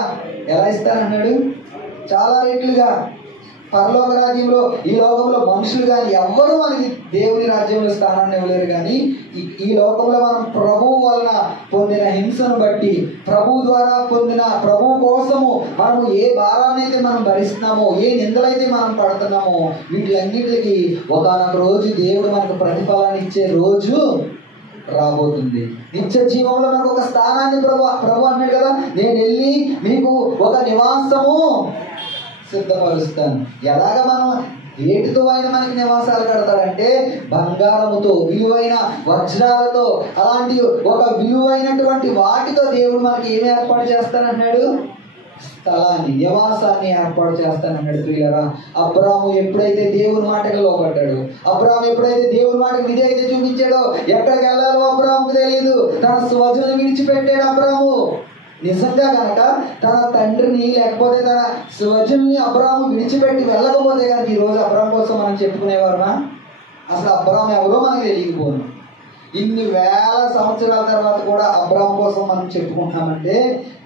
ఎలా ఇస్తానంటున్నాడు? చాలా రెట్లుగా. పరలోక రాజ్యంలో, ఈ లోకంలో మనుషులు కానీ ఎవ్వరూ మనకి దేవుని రాజ్యంలో స్థానాన్ని ఇవ్వలేరు. కానీ ఈ లోకంలో మనం ప్రభువు వలన పొందిన హింసను బట్టి, ప్రభు ద్వారా పొందిన ప్రభు కోసము మనము ఏ భారాన్ని అయితే మనం భరిస్తున్నామో, ఏ నిందలైతే మనం పడుతున్నామో, వీటిలన్నిటికీ ఒకానొక రోజు దేవుడు మనకు ప్రతిఫలాన్ని ఇచ్చే రోజు రాబోతుంది. నిత్య జీవంలో మనకు ఒక స్థానాన్ని ప్రభు అన్నాడు కదా, నేను వెళ్ళి మీకు ఒక నివాసము సిద్ధపరుస్తాను. ఎలాగ మనం వేటితో ఆయన మనకి నివాసాలు కడతాడంటే బంగారముతో, విలువైన వజ్రాలతో, అలాంటి ఒక విలువైనటువంటి వాటితో దేవుడు మనకి ఏమి ఏర్పాటు చేస్తానంటున్నాడు? స్థలాన్ని, నివాసాన్ని ఏర్పాటు చేస్తానన్నాడు ప్రియులారా. అబ్రాము ఎప్పుడైతే దేవుని మాటకు లోబడ్డాడు, అబ్రాము ఎప్పుడైతే దేవుని మాటకు విధేయత చూపించాడో, ఎక్కడికి వెళ్ళాలో అబ్రాముకు తెలియదు. తన స్వజను విడిచిపెట్టాడు అబ్రాము. నిజంగా కనుక తన తండ్రిని లేకపోతే తన స్వజన్ని అబ్రాము విడిచిపెట్టి వెళ్ళకపోతే కనుక ఈరోజు అబ్రాము కోసం మనం చెప్పుకునేవారునా? అసలు అబ్రాము ఎవరో మనకు తెలియకపోను. ఇన్ని వేల సంవత్సరాల తర్వాత కూడా అబ్రాము కోసం మనం చెప్పుకుంటున్నామంటే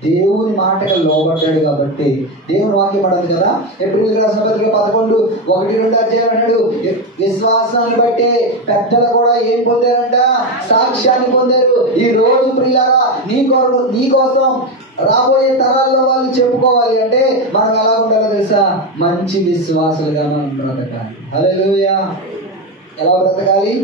దేవుని మాటకు లోబడ్డాడు కాబట్టి. దేవుని వాక్యం పడదు కదా, ఏప్రిల్ రాసిన పత్రిక 11:1-2 అధ్యాయం అన్నాడు, విశ్వాసాన్ని బట్టి పెద్దలు కూడా ఏం పొందారంట? సాక్ష్యాన్ని పొందారు. ఈ రోజు ప్రియులారా, నీ కోసం రాబోయే తరాల్లో వాళ్ళు చెప్పుకోవాలి అంటే మనం ఎలా ఉండాలో తెలుసా? మంచి విశ్వాసులుగా మనం బ్రతకాలి. హల్లెలూయా. ఎలా బ్రతకాలి?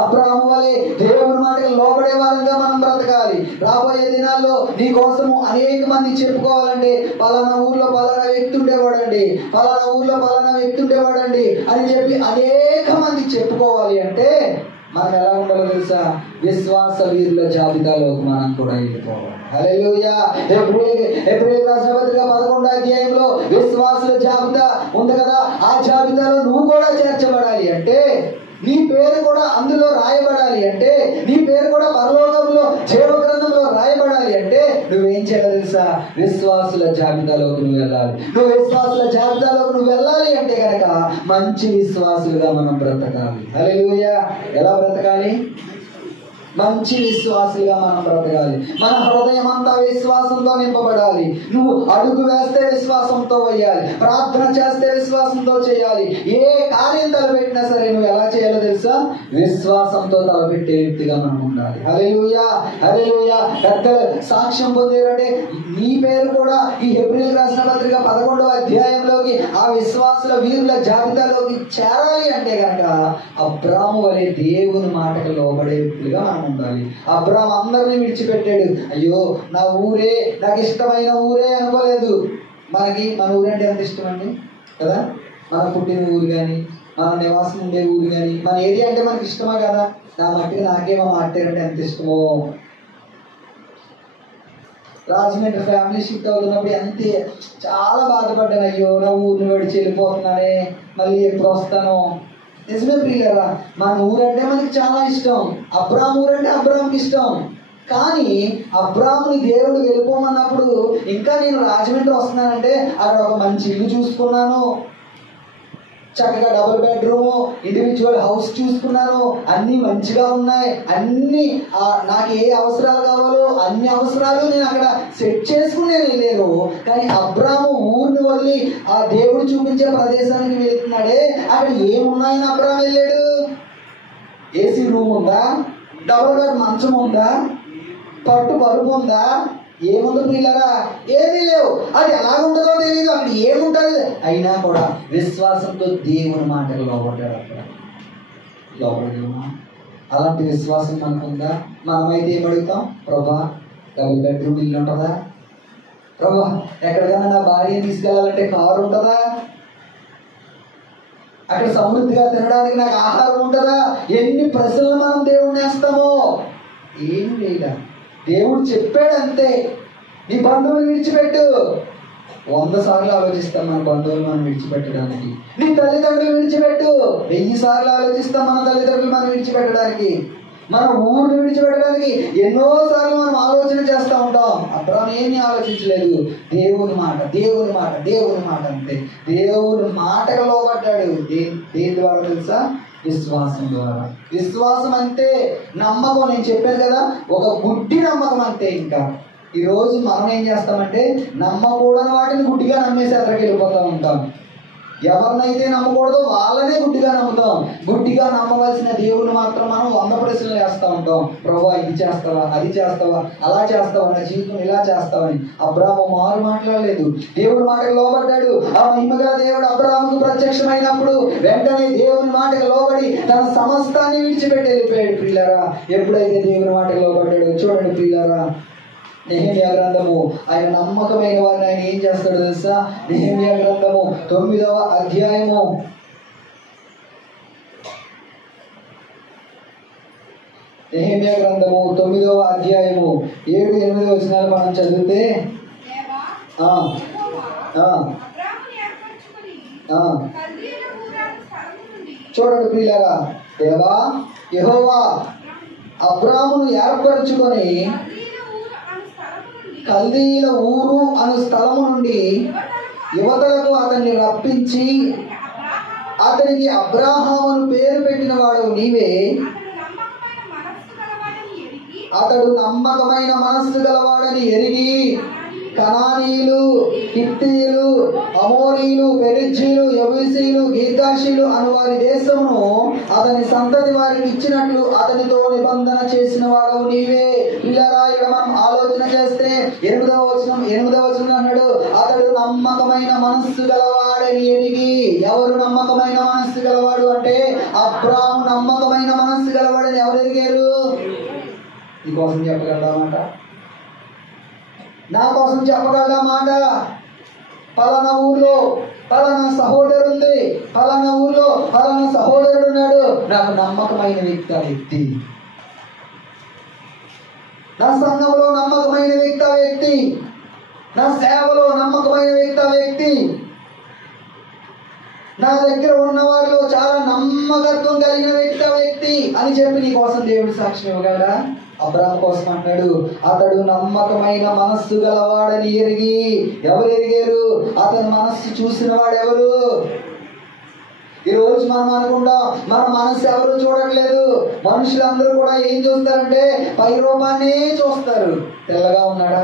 అబ్రాము వలె దేవుని మాటకు లోబడే వారంగా మనం బ్రతకాలి. రాబోయే దినాల్లో నీ కోసము అనేక మంది చెప్పుకోవాలంటే పలానా ఊర్లో పలానా వ్యక్తి ఉండేవాడండి, పలానా ఊర్లో పలానా వ్యక్తి ఉండేవాడండి అని చెప్పి అనేక మంది చెప్పుకోవాలి అంటే మనం ఎలా ఉండాలో తెలుసా? విశ్వాస వీరుల జాబితాలోకి మనం కూడా వెళ్ళిపోవాలి. హల్లెలూయా. ఏప్రిల్ రాసిన పత్రిక 11వ అధ్యాయంలో విశ్వాసుల జాబితా ఉంది కదా, ఆ జాబితాలో నువ్వు కూడా చేర్చబడాలి అంటే, నీ పేరు కూడా అందులో రాయబడాలి అంటే, నీ పేరు కూడా పరలోకంలో జీవ గ్రంథంలో రాయబడాలి అంటే నువ్వేం చేయాలో తెలుసా? విశ్వాసుల జాబితాలోకి నువ్వు వెళ్ళాలి. నువ్వు విశ్వాసుల జాబితాలోకి నువ్వు వెళ్ళాలి అంటే కనుక మంచి విశ్వాసులుగా మనం బ్రతకాలి. హల్లెలూయా. ఎలా బ్రతకాలి? మంచి విశ్వాసులుగా మనం బ్రతకాలి. మన హృదయం అంతా విశ్వాసంతో నింపబడాలి. నువ్వు అడుగు వేస్తే విశ్వాసంతో వేయాలి, ప్రార్థన చేస్తే విశ్వాసంతో చేయాలి. ఏ కార్యం తలపెట్టినా సరే నువ్వు ఎలా చేయాలో తెలుసా? విశ్వాసంతో తలపెట్టే వ్యక్తిగా మనం ఉండాలి. హల్లెలూయా. హల్లెలూయా. పెద్దలు సాక్ష్యం పొందారంటే నీ పేరు కూడా ఈ ఏప్రిల్ రాసిన పత్రిక 11వ అధ్యాయంలోకి, ఆ విశ్వాసుల వీరుల జాబితాలోకి చేరాలి అంటే కనుక అబ్రాము వలె దేవుని మాటకు లోబడే వ్యక్తులుగా మనం ఉండాలి. అబ్రాము అందరినీ విడిచిపెట్టాడు. అయ్యో నా ఊరే, నాకు ఇష్టమైన ఊరే అనుకోలేదు. మన ఊరంటే ఎంత ఇష్టం అండి కదా? మన పుట్టిన ఊరు కానీ, మన నివాసం ఉండే ఊరు కానీ, మన ఏరియా అంటే మనకి ఇష్టమా కదా? నా మట్టికి నాకేమో మాట్లాడంటే ఎంత ఇష్టమో. రాజమండ్రి ఫ్యామిలీ షిఫ్ట్ అవుతున్నప్పుడు అంతే చాలా బాధపడ్డాను. అయ్యో నా ఊరిని విడిచి వెళ్ళిపోతున్నానే, మళ్ళీ ఎప్పుడు వస్తానో. నిజమే ప్రియులారా, మన ఊరంటే మనకి చాలా ఇష్టం. అబ్రాము ఊరంటే అబ్రాముకి ఇష్టం. కానీ అబ్రాముని దేవుడు వెళ్ళిపోమన్నప్పుడు ఇంకా నేను రాజమండ్రి వస్తున్నానంటే అక్కడ ఒక మంచి ఇల్లు చూసుకున్నాను, చక్కగా డబుల్ బెడ్రూమ్ ఇండివిజువల్ హౌస్ చూసుకున్నాను, అన్ని మంచిగా ఉన్నాయి, అన్ని నాకు ఏ అవసరాలు కావాలో అన్ని అవసరాలు నేను అక్కడ సెట్ చేసుకుని నేను వెళ్ళాను. కానీ అబ్రాము ఊరిని వదిలి ఆ దేవుడు చూపించే ప్రదేశానికి వెళ్తున్నాడే, అక్కడ ఏమున్నాయని అబ్రాము వెళ్ళాడు? ఏసీ రూమ్ ఉందా? డబుల్ బెడ్ మంచం ఉందా? పట్టు పరుపు ఉందా? ఏముందో పిల్లరా? ఏమీ లేవు. అది ఎలాగుంటుందో తెలియదు, అక్కడ ఏముంటుంది. అయినా కూడా విశ్వాసంతో దేవుని మాటకు లోబడ్డాడు. అక్కడ లోబడదేమా? అలాంటి విశ్వాసం మనకుందా? మనమైతే ఏమడుగుతాం? ప్రభా డబుల్ బెడ్రూమ్ ఇల్లు ఉంటుందా? ప్రభా ఎక్కడికైనా నా భార్యని తీసుకెళ్ళాలంటే కారు ఉంటుందా? అక్కడ సమృద్ధిగా తినడానికి నాకు ఆహారం ఉంటుందా? ఎన్ని ప్రశ్నలు మనం దేవుడిని వేస్తామో. ఏమి లేదా? దేవుడు చెప్పాడంతే. నీ బంధువులు విడిచిపెట్టు. 100 సార్లు ఆలోచిస్తాం మన బంధువులు మనం విడిచిపెట్టడానికి. నీ తల్లిదండ్రులు విడిచిపెట్టు. 1000 సార్లు ఆలోచిస్తాం మన తల్లిదండ్రులు మనం విడిచిపెట్టడానికి. మన ఊరిని విడిచిపెట్టడానికి ఎన్నోసార్లు మనం ఆలోచన చేస్తూ ఉంటాం. అబ్రాము ఏమీ ఆలోచించలేదు. దేవుని మాట, దేవుని మాట, దేవుని మాట అంతే. దేవుని మాటకు లోబడ్డాడు. దేని ద్వారా తెలుసా? విశ్వాసం ద్వారా. విశ్వాసం అంటే నమ్మకం. నేను చెప్పాను కదా, ఒక గుడ్డి నమ్మకం అంతే. ఇంకా ఈరోజు మనం ఏం చేస్తామంటే నమ్మకూడని వాటిని గుడ్డిగా నమ్మేసి అక్కడికి వెళ్ళిపోతూ ఉంటాం. ఎవరినైతే నమ్మకూడదో వాళ్ళనే గుడ్డిగా నమ్ముతాం. గుడ్డిగా నమ్మవలసిన దేవుని మాత్రం మనం 100 ప్రశ్నలు వేస్తూ ఉంటాం. ప్రభువా ఇది చేస్తావా, అది చేస్తావా, అలా చేస్తావా, నా జీవితం ఇలా చేస్తావని. అబ్రాము మారు మాట్లాడలేదు, దేవుడి మాటకు లోబడ్డాడు. ఆ మహిమగల దేవుడు అబ్రాముకు ప్రత్యక్షమైనప్పుడు వెంటనే దేవుని మాటకు లోబడి తన సమస్తాన్ని విడిచిపెట్టి వెళ్ళిపోయాడు. ప్రియులారా, ఎప్పుడైతే దేవుని మాటకు లోబడ్డాడు చూడండి ప్రియులారా, నెహెమ్యా గ్రంథము, ఆయన నమ్మకమైన వారిని ఆయన ఏం చేస్తాడో తెలుసా? నెహెమ్యా గ్రంథము 9వ అధ్యాయము 7-8 వచనాలు మనం చదివితే చూడండి ప్రియులారా, దేవా యెహోవా అబ్రామును ఏర్పరచుకొని కల్దీల ఊరు అను స్థలము నుండి యువతలకు అతన్ని రప్పించి అతనికి అబ్రాహామును పేరు పెట్టిన వాడు నీవే. అతడు నమ్మకమైన మనస్సు గలవాడని ఎరిగి కనానీయులు, హిత్తీయులు, అమోరీలు, పెరిజ్జీలు, యబూసీలు, గిర్గాషీలు అను వారి దేశమును అతని సంతతి వారికి ఇచ్చినట్లు అతనితో నిబంధన చేసిన వాడవు నీవే. పిల్లరా, ఇక్కడ మనం ఆలోచన చేస్తే 8వ వచనం అన్నాడు, అతడు నమ్మకమైన మనస్సు గలవాడని ఎరిగి. ఎవరు నమ్మకమైన మనస్సు గలవాడు అంటే అబ్రాము నమ్మకమైన మనస్సు గలవాడని ఎవరు ఎరిగారు? నీకోసం చెప్పగలరా మాట? నా కోసం చెప్పగలరా మాట? పలానా ఊర్లో పలానా సహోదరుడు ఉంది, పలానా ఊర్లో పలానా సహోదరుడు ఉన్నాడు, నాకు నమ్మకమైన వ్యక్తి ఆ వ్యక్తి. నా సంఘంలో నమ్మకమైన వ్యక్తి ఆ వ్యక్తి, నా సేవలో నమ్మకమైన వ్యక్తి ఆ వ్యక్తి, నా దగ్గర ఉన్న వారిలో చాలా నమ్మకత్వం కలిగిన వ్యక్తి ఆ వ్యక్తి అని చెప్పి నీ కోసం దేవుడు సాక్ష్యం ఇవ్వగలరా? అబ్రాహాము కోసం అంటాడు, అతడు నమ్మకమైన మనస్సు గలవాడని ఎరిగి. ఎవరు ఎరిగారు? అతని మనస్సు చూసిన వాడు ఎవరు? ఈరోజు మనం అనుకుంటాం మన మనస్సు ఎవరు చూడట్లేదు. మనుషులందరూ కూడా ఏం చూస్తారంటే పై రూపాన్నే చూస్తారు. తెల్లగా ఉన్నాడా,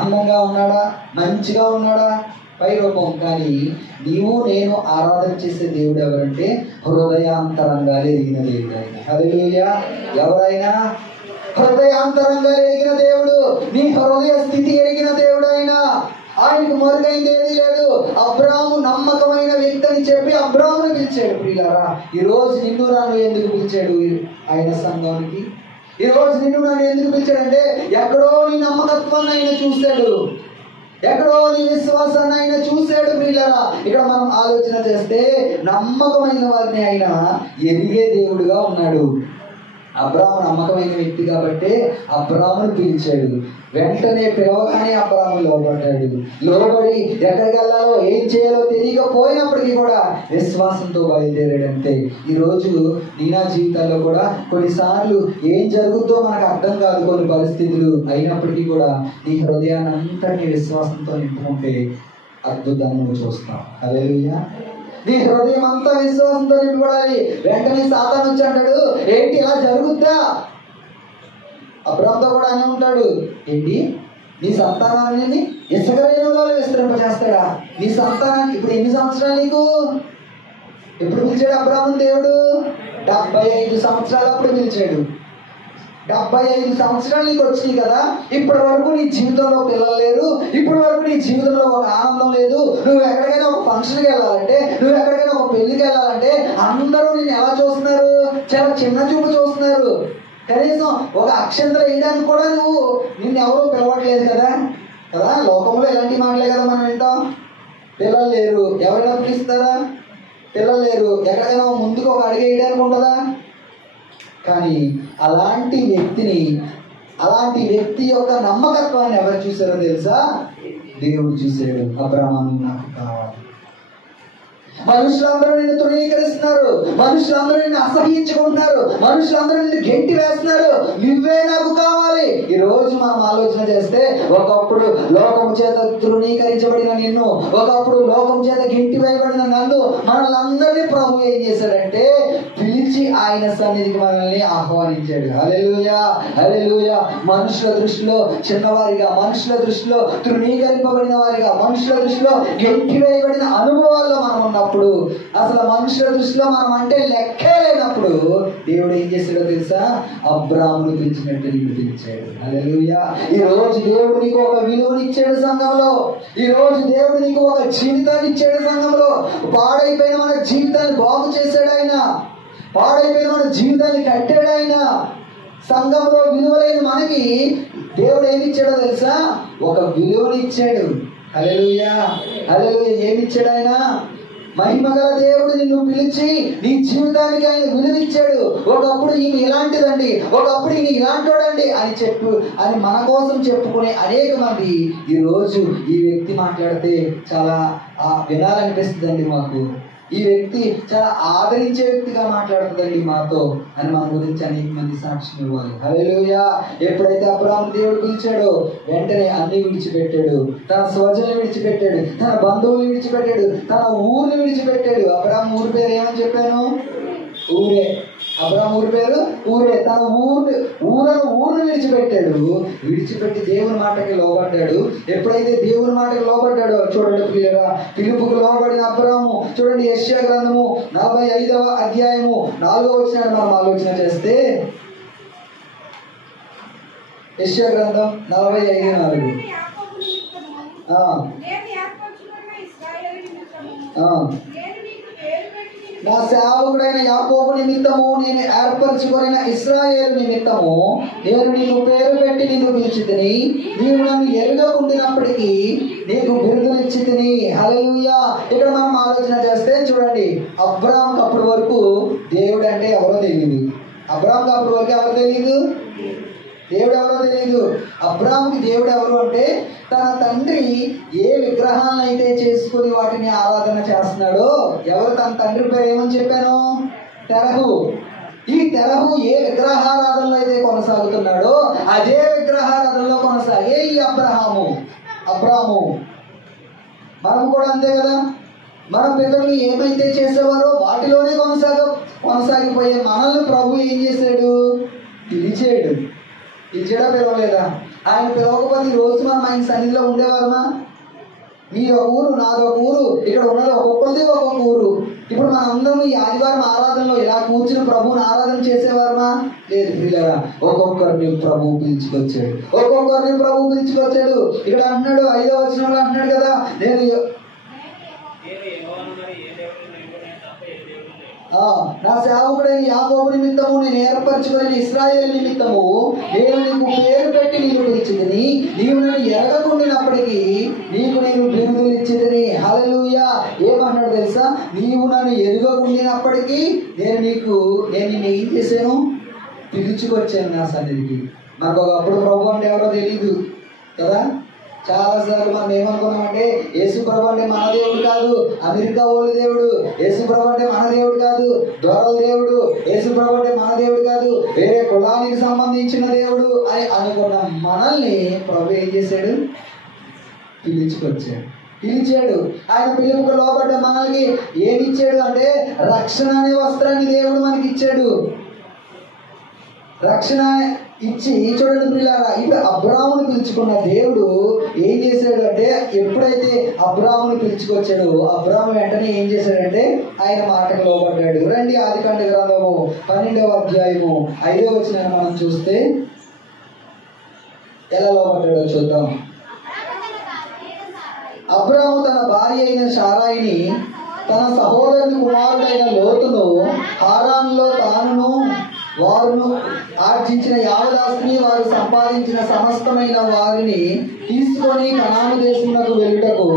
అందంగా ఉన్నాడా, మంచిగా ఉన్నాడా, పై రూపం. కానీ నీవు నేను ఆరాధన చేసే దేవుడు ఎవరంటే హృదయాంతరంగా ఎరిగిన దేవుడు ఆయన. హల్లెలూయా. ఎవరైనా హృదయాంతరంగా ఎరిగిన దేవుడు, నీ హృదయ స్థితి ఎరిగిన దేవుడు ఆయన. ఆయనకు మరుగైంది ఏది లేదు. అబ్రాహాము నమ్మకమైన వ్యక్తి అని చెప్పి అబ్రాహామును పిలిచాడు. ప్రియులారా, ఈరోజు నిన్ను నన్ను ఎందుకు పిలిచాడు ఆయన సంఘానికి? ఈరోజు నిన్ను నన్ను ఎందుకు పిలిచాడంటే ఎక్కడో నీ నమ్మకత్వాన్ని ఆయన చూశాడు, ఎక్కడో నీ విశ్వాసాన్ని ఆయన చూశాడు. ప్రియులారా, ఇక్కడ మనం ఆలోచన చేస్తే నమ్మకమైన వారిని ఆయన ఎరిగే దేవుడుగా ఉన్నాడు. అబ్రాహాము నమ్మకమైన వ్యక్తి కాబట్టి అబ్రాహామును పిలిచాడు. వెంటనే పిలవగానే అబ్రాహాము లోబడ్డాడు. లోబడి ఎక్కడికి వెళ్ళాలో ఏం చేయాలో తెలియకపోయినప్పటికీ కూడా విశ్వాసంతో బయలుదేరాడంతే. ఈరోజు నీనా జీవితాల్లో కూడా కొన్నిసార్లు ఏం జరుగుతుందో మనకు అర్థం కాదు కొన్ని పరిస్థితులు. అయినప్పటికీ కూడా నీ హృదయాన్ని అంతటి విశ్వాసంతో నింపుకుంటే అద్భుతాన్ని నువ్వు చూస్తావు. హల్లెలూయా. నీ హృదయం అంతా విశ్వాసంతో నింపబడాలి. వెంటనే సాతాను వచ్చి అంటాడు, ఏంటి ఇలా జరుగుద్దా? అబ్రాహాముతో కూడా అని ఉంటాడు, ఏంటి నీ సంతానాన్ని ఇసుక రేణువులో విస్తరింపజేస్తాడా? నీ సంతానాన్ని ఇప్పుడు ఎన్ని సంవత్సరాలు నీకు? ఎప్పుడు పిలిచాడు అబ్రాహాము దేవుడు? 75 సంవత్సరాలు అప్పుడు పిలిచాడు. 75 సంవత్సరాలు నీకు వచ్చినాయి కదా, ఇప్పటి వరకు నీ జీవితంలో పిల్లలు లేరు, ఇప్పటి వరకు నీ జీవితంలో ఒక ఆనందం లేదు. నువ్వు ఎక్కడికైనా ఒక ఫంక్షన్కి వెళ్ళాలంటే, నువ్వు ఎక్కడికైనా ఒక పెళ్లికి వెళ్ళాలంటే అందరూ నిన్ను ఎలా చూస్తున్నారు? చాలా చిన్న చూపు చూస్తున్నారు. కనీసం ఒక అక్షంతలు వేయడానికి కూడా నిన్ను ఎవరూ పిలవట్లేదు కదా. లోకంలో ఎలాంటి మాటలే కదా మనం వింటాం. పిల్లలు లేరు, ఎవరైనా పిలుస్తారా? పిల్లలు లేరు, ఎక్కడికైనా ముందుకు ఒక అడుగు వేయడానికి ఉంటుందా? కానీ అలాంటి వ్యక్తి యొక్క నమ్మకత్వాన్ని ఎవరు చూసారో తెలుసా? దేవుడు చూశాడు. అబ్రాహాము నాకు కావాలి. మనుషులందరూ నిన్ను తృణీకరిస్తున్నారు, మనుషులందరూ నిన్ను అసహించుకుంటున్నారు, మనుషులందరూ నిన్ను గెంటి వేస్తున్నారు, నువ్వే నాకు కావాలి. ఈ రోజు మనం ఆలోచన చేస్తే ఒకప్పుడు లోకము చేత తృణీకరించబడిన నిన్ను, ఒకప్పుడు లోకం చేత గెంటి వేయబడిన నన్ను, మనల్ని అందరినీ ప్రభు ఏం చేశాడంటే పిలిచి ఆయన సన్నిధికి మనల్ని ఆహ్వానించాడు. హల్లెలూయా, హల్లెలూయా. మనుషుల దృష్టిలో చిన్నవారిగా, మనుషుల దృష్టిలో తృణీకరింపబడిన వారిగా, మనుషుల దృష్టిలో గెంటి వేయబడిన అనుభవాల్లో మనం ఉన్నప్పుడు, అసలు మనుషుల దృష్టిలో మనం అంటే లెక్కే లేనప్పుడు దేవుడు ఏం చేశాడో తెలుసా? అబ్రాహామును పిలిచినట్టు నిన్ను పిలిచాడు. హల్లెలూయా. ఈ రోజు దేవుడు నీకు ఒక విలువని ఇచ్చాడు సంఘంలో. ఈ రోజు దేవుడు నీకు ఒక జీవితాన్ని ఇచ్చాడు సంఘంలో. పాడైపోయిన మన జీవితాన్ని బాగు చేశాడు ఆయన, పాడైపోయిన మన జీవితాన్ని కట్టాడు ఆయన. సంఘంలో విలువలేని మనకి దేవుడు ఏమి ఇచ్చాడో తెలుసా? ఒక విలువని ఇచ్చాడు. హల్లెలూయా, హల్లెలూయా. ఏమి ఇచ్చాడు ఆయన? మహిమగల దేవుడు నిన్ను పిలిచి నీ జీవితానికి ఆయన విలువిచ్చాడు. ఒకప్పుడు ఈయన ఇలాంటిదండి, ఒకప్పుడు ఈయన ఇలాంటోడండి అని మన కోసం చెప్పుకునే అనేక మంది ఈరోజు ఈ వ్యక్తి మాట్లాడితే చాలా వినాలనిపిస్తుందండి. మాకు ఈ వ్యక్తి చాలా ఆదరించే వ్యక్తిగా మాట్లాడుతుందండి మాతో అని మన గురించి అనేక మంది సాక్ష్యం ఇవ్వాలి. హల్లెలూయా. ఎప్పుడైతే అబ్రాహాము దేవుడు పిలిచాడో వెంటనే అన్ని విడిచిపెట్టాడు. తన స్వజనులు విడిచిపెట్టాడు, తన బంధువులు విడిచిపెట్టాడు, తన ఊరిని విడిచిపెట్టాడు. అబ్రాహాము ఊరి పేరు ఏమని చెప్పాను? ఊరే. అబ్రాహాము ఊరి పేరు ఊరే. తన ఊరును విడిచిపెట్టాడు. విడిచిపెట్టి దేవుని మాటకి లోబడ్డాడు. ఎప్పుడైతే దేవుని మాటకి లోబడ్డాడో చూడండి ప్రియులారా, పిలుపుకు లోబడిన అబ్రాహాము చూడండి యెషయా గ్రంథము 45వ అధ్యాయము 4వ వచనాన్ని మనం ఆలోచన చేస్తే, యెషయా గ్రంథం 45:4. నా సేవకుడైన యాకోబు నిమిత్తము నేను ఏర్పరచుకొనిన ఇశ్రాయేలు నిమిత్తము నేను నీకు పేరు పెట్టి నిన్ను పిలిచితిని, నీవు నన్ను ఎరుగకుండినప్పటికీ నీకు బిరుదునిచ్చితిని. హల్లెలూయా. ఇక్కడ మనం ఆలోచన చేస్తే చూడండి, అబ్రాహాముకు అప్పటి వరకు దేవుడు అంటే ఎవరో తెలియదు. అబ్రాహాముకు అప్పటి వరకు ఎవరు తెలియదు? దేవుడు ఎవరో తెలియదు. అబ్రాహాముకి దేవుడు ఎవరు అంటే తన తండ్రి ఏ విగ్రహాలను అయితే చేసుకుని వాటిని ఆరాధన చేస్తున్నాడో, ఎవరు తన తండ్రి పేరు ఏమని చెప్పాను? తెరహు. ఈ తెరహు ఏ విగ్రహారాధనలో అయితే కొనసాగుతున్నాడో అదే విగ్రహారాధనలో కొనసాగే ఈ అబ్రాహాము. మనం కూడా అంతే కదా. మన పిల్లలు ఏమైతే చేసేవారో వాటిలోనే కొనసాగిపోయే మనల్ని ప్రభు ఏం చేశాడు? పిలిచాడు. పిలిచాడా పిలవలేదా? ఆయన పిలవకపోతే రోజు మనం ఆయన సన్నిధిలో ఉండేవారమా? మీది ఒక ఊరు, నాది ఒక ఊరు, ఇక్కడ ఉన్నది ఒక్కొక్కరిది ఒక్కొక్క ఊరు. ఇప్పుడు మనందరం ఈ ఆదివారం ఆరాధనలో ఇలా కూర్చుని ప్రభువుని ఆరాధన చేసేవారమా? లేదు ప్రియులారా. ఒక్కొక్కరిని ప్రభువు పిలుచుకొచ్చాడు. ఇక్కడ అంటున్నాడు 5వ వచనంలో అంటున్నాడు కదా, నా సేవకుడైన యాకోబు నిమిత్తము నేను ఏర్పరచుకుని ఇశ్రాయేలు నిమిత్తము నేను నీకు పేరు పెట్టి నీకు పిలిచితిని, నీవు నన్ను ఎరగకుండినప్పటికీ నీకు నేను బిరుదులు ఇచ్చితిని. హల్లెలూయా. ఏమన్నాడు తెలుసా? నీవు నన్ను ఎరుగకుండినప్పటికీ నేను నిన్ను ఏం చేశాను? పిలుచుకొచ్చాను నా సన్నిధికి. నాకు ఒకప్పుడు ప్రభు అంటే ఎవరో తెలీదు కదా. చాలాసార్లు మనం ఏమనుకున్నామంటే యేసు ప్రభు అంటే మన దేవుడు కాదు, అమెరికా వాళ్ళ దేవుడు. యేసు ప్రభు అంటే మన దేవుడు కాదు, దొరల దేవుడు. యేసు ప్రభు అంటే మన దేవుడు కాదు, వేరే కులానికి సంబంధించిన దేవుడు అని అనుకున్న మనల్ని ప్రభు ఏం చేశాడు? పిలిచాడు. ఆయన పిలుపుకు లోబడ్డ మనల్ని ఏమిచ్చాడు అంటే రక్షణ అనే వస్త్రాన్ని దేవుడు మనకి ఇచ్చాడు. రక్షణ ఇచ్చి చూడండి పిల్లారా, ఇప్పుడు అబ్రాహామును పిలుచుకున్న దేవుడు ఏం చేశాడు అంటే, ఎప్పుడైతే అబ్రాహామును పిలుచుకొచ్చాడో అబ్రాహాము వెంటనే ఏం చేశాడంటే ఆయన మాటకు లోబడ్డాడు. రండి ఆదికాండ గ్రంథము 12వ అధ్యాయము 5వ వచనాన్ని మనం చూస్తే ఎలా లోబడ్డాడో చూద్దాం. అబ్రాహాము తన భార్య అయిన శారాయిని, తన సహోదరుని కుమారుడైన లోతును, హారానులో తానును వారును ఆర్జించిన యావదాస్తిని, వారు సంపాదించిన సమస్తమైన వారిని తీసుకొని కనాను దేశమునకు వెళ్ళుటకు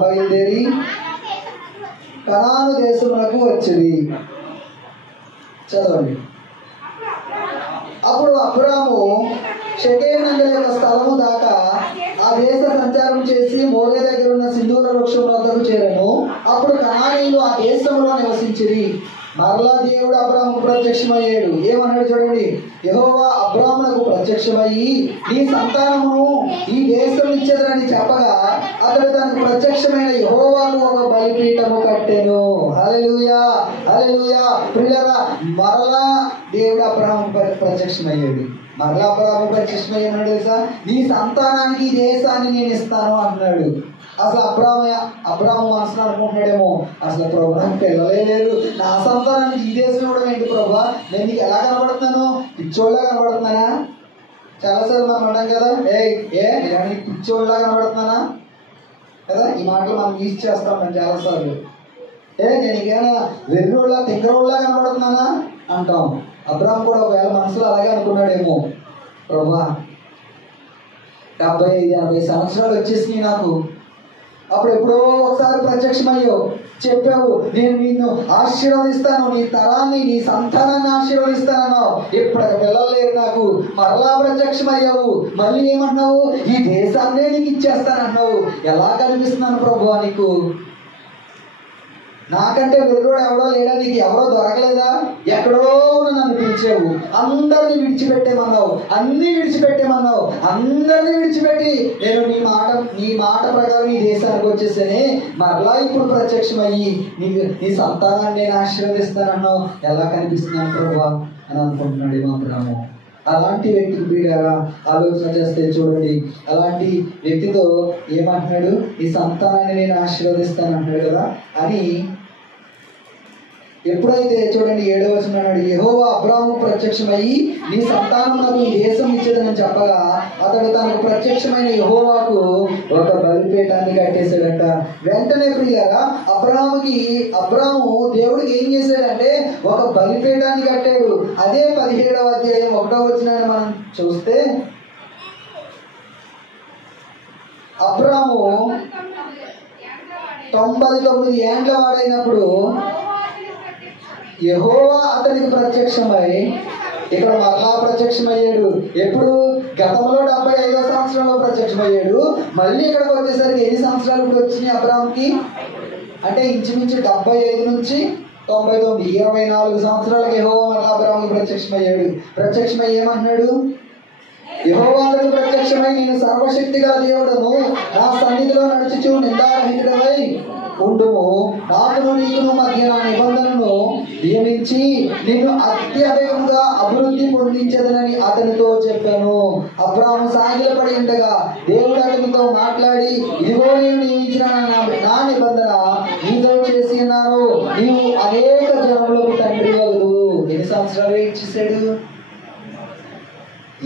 బయలుదేరి కనాను దేశమునకు వచ్చింది. చదవండి. అప్పుడు అబ్రాహాము షెకెము నందలి యొక్క స్థలము దాకా ఆ దేశ సంచారం చేసి మోరే దగ్గర ఉన్న సింధూర వృక్షం వద్దకు చేరను. అప్పుడు కనానీయులు ఆ దేశంలో నివసించిరి. మరలా దేవుడు అబ్రాహాముకు ప్రత్యక్షమయ్యాడు. ఏమన్నాడు చూడండి, యెహోవా అబ్రాహామునకు ప్రత్యక్షమయ్యి నీ సంతానమును ఈ దేశం ఇచ్చేదని చెప్పగా అతడు తనకు ప్రత్యక్షమైన యెహోవాకు ఒక బలిపీఠము కట్టెను. హల్లెలూయా. ప్రియులారా, మరలా దేవుడు అబ్రాహాముకు ప్రత్యక్షమయ్యాడు. మరలా అబ్రాహాము ప్రత్యక్షమయ్యాడు తెలుసా? నీ సంతానానికి ఈ దేశాన్ని నేను ఇస్తాను అంటున్నాడు. అసలు అబ్రాహాము మనసులో అనుకుంటున్నాడేమో, అసలు ప్రభు నాకు పిల్లలే లేరు, నా సంతానానికి ఈ దేశం ఇవ్వడం ఏంటి ప్రభా? నేను నీకు ఎలా కనబడుతున్నాను? పిచ్చోళ్ళ కనబడుతున్నానా? చాలాసార్లు మనం అన్నాం కదా, నేను పిచ్చోళ్ళ కనబడుతున్నానా కదా. ఈ మాటలు మనం యూజ్ చేస్తాం మనం చాలాసార్లు. నేను ఇంకేమైనా వెర్రోళ్ళ తింగరోళ్ళ కనబడుతున్నానా అంటాం. అబ్రాహాము కూడా ఒకవేళ మనసులో అలాగే అనుకున్నాడేమో, ప్రభా 75-80 సంవత్సరాలు వచ్చేసినాయి నాకు, అప్పుడు ఎప్పుడో ఒకసారి ప్రత్యక్షమయ్యావు, చెప్పావు నేను నిన్ను ఆశీర్వదిస్తాను, నీ తరాన్ని నీ సంతానాన్ని ఆశీర్వదిస్తానన్నావు. ఇప్పుడు పిల్లలు లేరు నాకు, మరలా ప్రత్యక్షమయ్యావు, మళ్ళీ ఏమన్నావు, ఈ దేశాన్నే నీకు ఇచ్చేస్తానన్నావు. ఎలా కనిపిస్తున్నాను ప్రభువా నీకు? నాకంటే వెలుగుడు ఎవడో లేడా, నీకు ఎవరో దొరకలేదా? ఎక్కడో నన్ను పిలిచావు, అందరినీ విడిచిపెట్టేమన్నావు, అన్నీ విడిచిపెట్టేమన్నావు. అందరినీ విడిచిపెట్టి నేను నీ మాట ప్రకారం ఈ దేశానికి వచ్చేసానే, మరలా ఇప్పుడు ప్రత్యక్షమయ్యి నీ సంతానాన్ని నేను ఆశీర్వదిస్తానన్నావు. ఎలా కనిపిస్తున్నాను ప్రభువా అని అనుకుంటున్నాడు అబ్రాము. అలాంటి వ్యక్తికి ప్రియులారా ఆలోచన చేస్తే చూడండి, అలాంటి వ్యక్తితో ఏమంటున్నాడు, ఈ సంతానాన్ని నేను ఆశీర్వదిస్తాను అంటున్నాడు కదా అని. ఎప్పుడైతే చూడండి 7వ వచనం అన్నాడు, యెహోవా అబ్రాము ప్రత్యక్షమయ్యి నీ సంతానమునకు ఈ దేశం ఇచ్చేదని చెప్పగా అతడు తనకు ప్రత్యక్షమైన యెహోవాకు ఒక బలిపీఠాన్ని కట్టేశాడంట. వెంటనే ప్రియులారా అబ్రాము దేవుడికి ఏం చేశాడంటే ఒక బలిపీఠాన్ని కట్టాడు. అదే 17వ అధ్యాయం 1వ వచనాన్ని మనం చూస్తే, అబ్రాము 99 ఏండ్ల వాడైనప్పుడు యెహోవా అతనికి ప్రత్యక్షమై, ఇక్కడ మరలా ప్రత్యక్షమయ్యాడు. ఎప్పుడు? గతంలో 75వ సంవత్సరంలో ప్రత్యక్షమయ్యాడు. మళ్ళీ ఇక్కడికి వచ్చేసరికి ఎన్ని సంవత్సరాలు ఇప్పుడు వచ్చినాయి అబ్రాముకి అంటే ఇంచుమించు 75 నుంచి 99, 24 సంవత్సరాలకు యెహోవా మరలా అబ్రాముకి ప్రత్యక్షమయ్యాడు. ప్రత్యక్షమై ఏమంటున్నాడు, యెహోవా అతనికి ప్రత్యక్షమై నేను సర్వశక్తి గల దేవుడను, నా సన్నిధిలో నడుచుచు నిందారహితుడవై ఉండుము, నాకును నీకును మధ్య నా నిబంధనను నియమించి నిన్ను అత్యధికంగా అభివృద్ధి పొందించదనని అతనితో చెప్పాను. అబ్రాము సాగిలపడి ఉండగా దేవుడు అతనితో మాట్లాడి, ఇదిగో నేను నియమించిన నా నిబంధన నీతో చేసి ఉన్నాను, నీవు అనేక జనములకు తండ్రి వగదు. ఎన్ని సంవత్సరాలు వెయిట్ చేశాడు?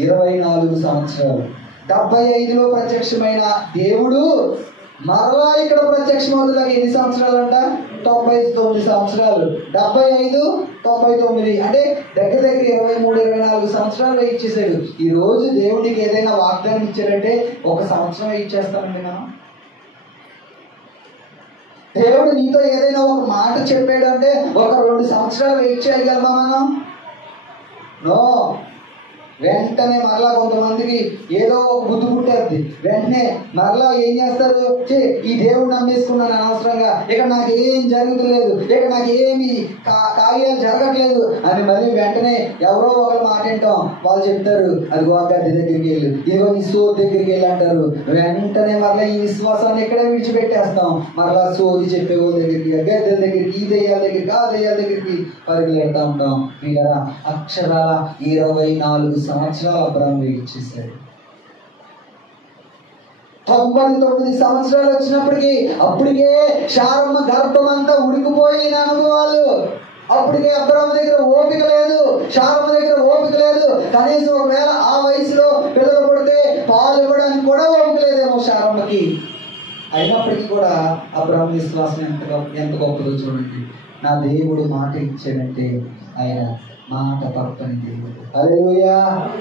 24 సంవత్సరాలు. 75లో ప్రత్యక్షమైన దేవుడు మరలా ఇక్కడ ప్రత్యక్షమవుతులకు ఎన్ని సంవత్సరాలు అంట? 99 సంవత్సరాలు. 75, 99 అంటే దగ్గర 23-24 సంవత్సరాలు వెయిట్ చేశాడు. ఈ రోజు దేవుడికి ఏదైనా వాగ్దానం ఇచ్చాడంటే 1 సంవత్సరం వెయిట్ చేస్తామండి మనం. దేవుడు నీతో ఏదైనా ఒక మాట చెప్పాడు అంటే 1-2 సంవత్సరాలు వెయిట్ చేయగలమా మనం? నో. వెంటనే మరలా కొంతమందికి ఏదో ఒక బుద్ధి పుట్టేది, వెంటనే మరలా ఏం చేస్తారు, ఈ దేవుడు నమ్మేసుకున్నాను అనవసరంగా, ఇక్కడ నాకు ఏం జరుగుతలేదు, ఇక్కడ నాకు ఏమి కార్యాలు జరగట్లేదు అని మళ్ళీ వెంటనే ఎవరో ఒకరు మాట వింటాం, వాళ్ళు చెప్తారు అది గద్దె దగ్గరికి వెళ్ళు, ఇదిగో నీ సోది దగ్గరికి వెళ్ళి అంటారు. వెంటనే మరలా ఈ విశ్వాసాన్ని ఇక్కడే విడిచిపెట్టేస్తాం, మరలా సోది చెప్పేవో దగ్గరికి, గద్దె దగ్గరికి, ఈ దెయ్యాల దగ్గరికి, ఆ దెయ్యాల దగ్గరికి పరిగెడతా ఉంటాం. ఇలా అక్షరాల 24 సంవత్సరాలు అబ్రాము వెయిట్ చేశాడు. 99 సంవత్సరాలు వచ్చినప్పటికీ అప్పటికే శారమ్మ గర్భం అంతా ఉడికిపోయిన అనుభవాలు. అప్పటికే అబ్రాము దగ్గర ఓపిక లేదు, శారమ్మ దగ్గర ఓపిక లేదు. కనీసం ఒకవేళ ఆ వయసులో పిల్లలు పడితే పాలు ఇవ్వడానికి కూడా ఓపిక లేదేమో శారమ్మకి. అయినప్పటికీ కూడా అబ్రాము విశ్వాసం ఎంత గొప్పదో చూడండి. నా దేవుడు మాట ఇచ్చాడంటే ఆయన మాట తప్పని దేవుడు. హల్లెలూయా,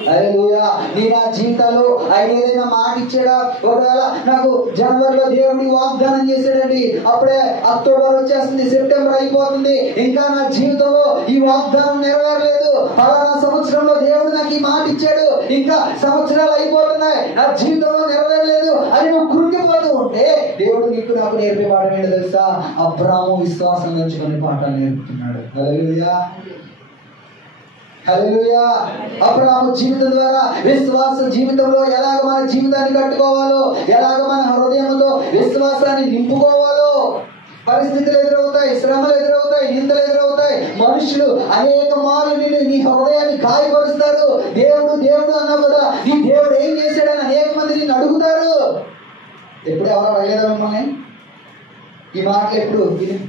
హల్లెలూయా. నీ నా జీవితాల్లో ఆయన ఏదైనా మాట ఇచ్చాడా? ఒకవేళ నాకు జనవరిలో దేవుడి వాగ్దానం చేశాడండి, అప్పుడే అక్టోబర్ వచ్చేస్తుంది, సెప్టెంబర్ అయిపోతుంది, ఇంకా నా జీవితంలో ఈ వాగ్దానం నెరవేరలేదు, పలానా సంవత్సరంలో దేవుడు నాకు ఈ మాట ఇచ్చాడు, ఇంకా సంవత్సరాలు అయిపోతున్నాయి, నా జీవితంలో నెరవేరలేదు అని నువ్వు కృంగిపోతూ ఉంటే దేవుడు నీకు నాకు నేర్పే పాఠం ఏంటో తెలుసా? అబ్రాము విశ్వాసం నుంచి కొన్ని పాఠాలు నేర్పుతున్నాడు. హల్లెలూయా, హల్లెలూయా. అబ్రాము జీవితం ద్వారా విశ్వాస జీవితంలో ఎలాగ మన జీవితాన్ని కట్టుకోవాలో, ఎలాగ మన హృదయంతో విశ్వాసాన్ని నింపుకోవాలో. పరిస్థితులు ఎదురవుతాయి, శ్రమలు ఎదురవుతాయి, నిందలు ఎదురవుతాయి, మనుషులు అనేక మార్లు నీ హృదయాన్ని గాయపరుస్తారు. దేవుడు దేవుడు అన్నావు కదా, నీ దేవుడు ఏం చేశాడని అనేక మంది నిన్ను అడుగుతారు. ఎప్పుడు ఎవరు అడగలేదా మిమ్మల్ని? ఈ మాటలు ఎప్పుడు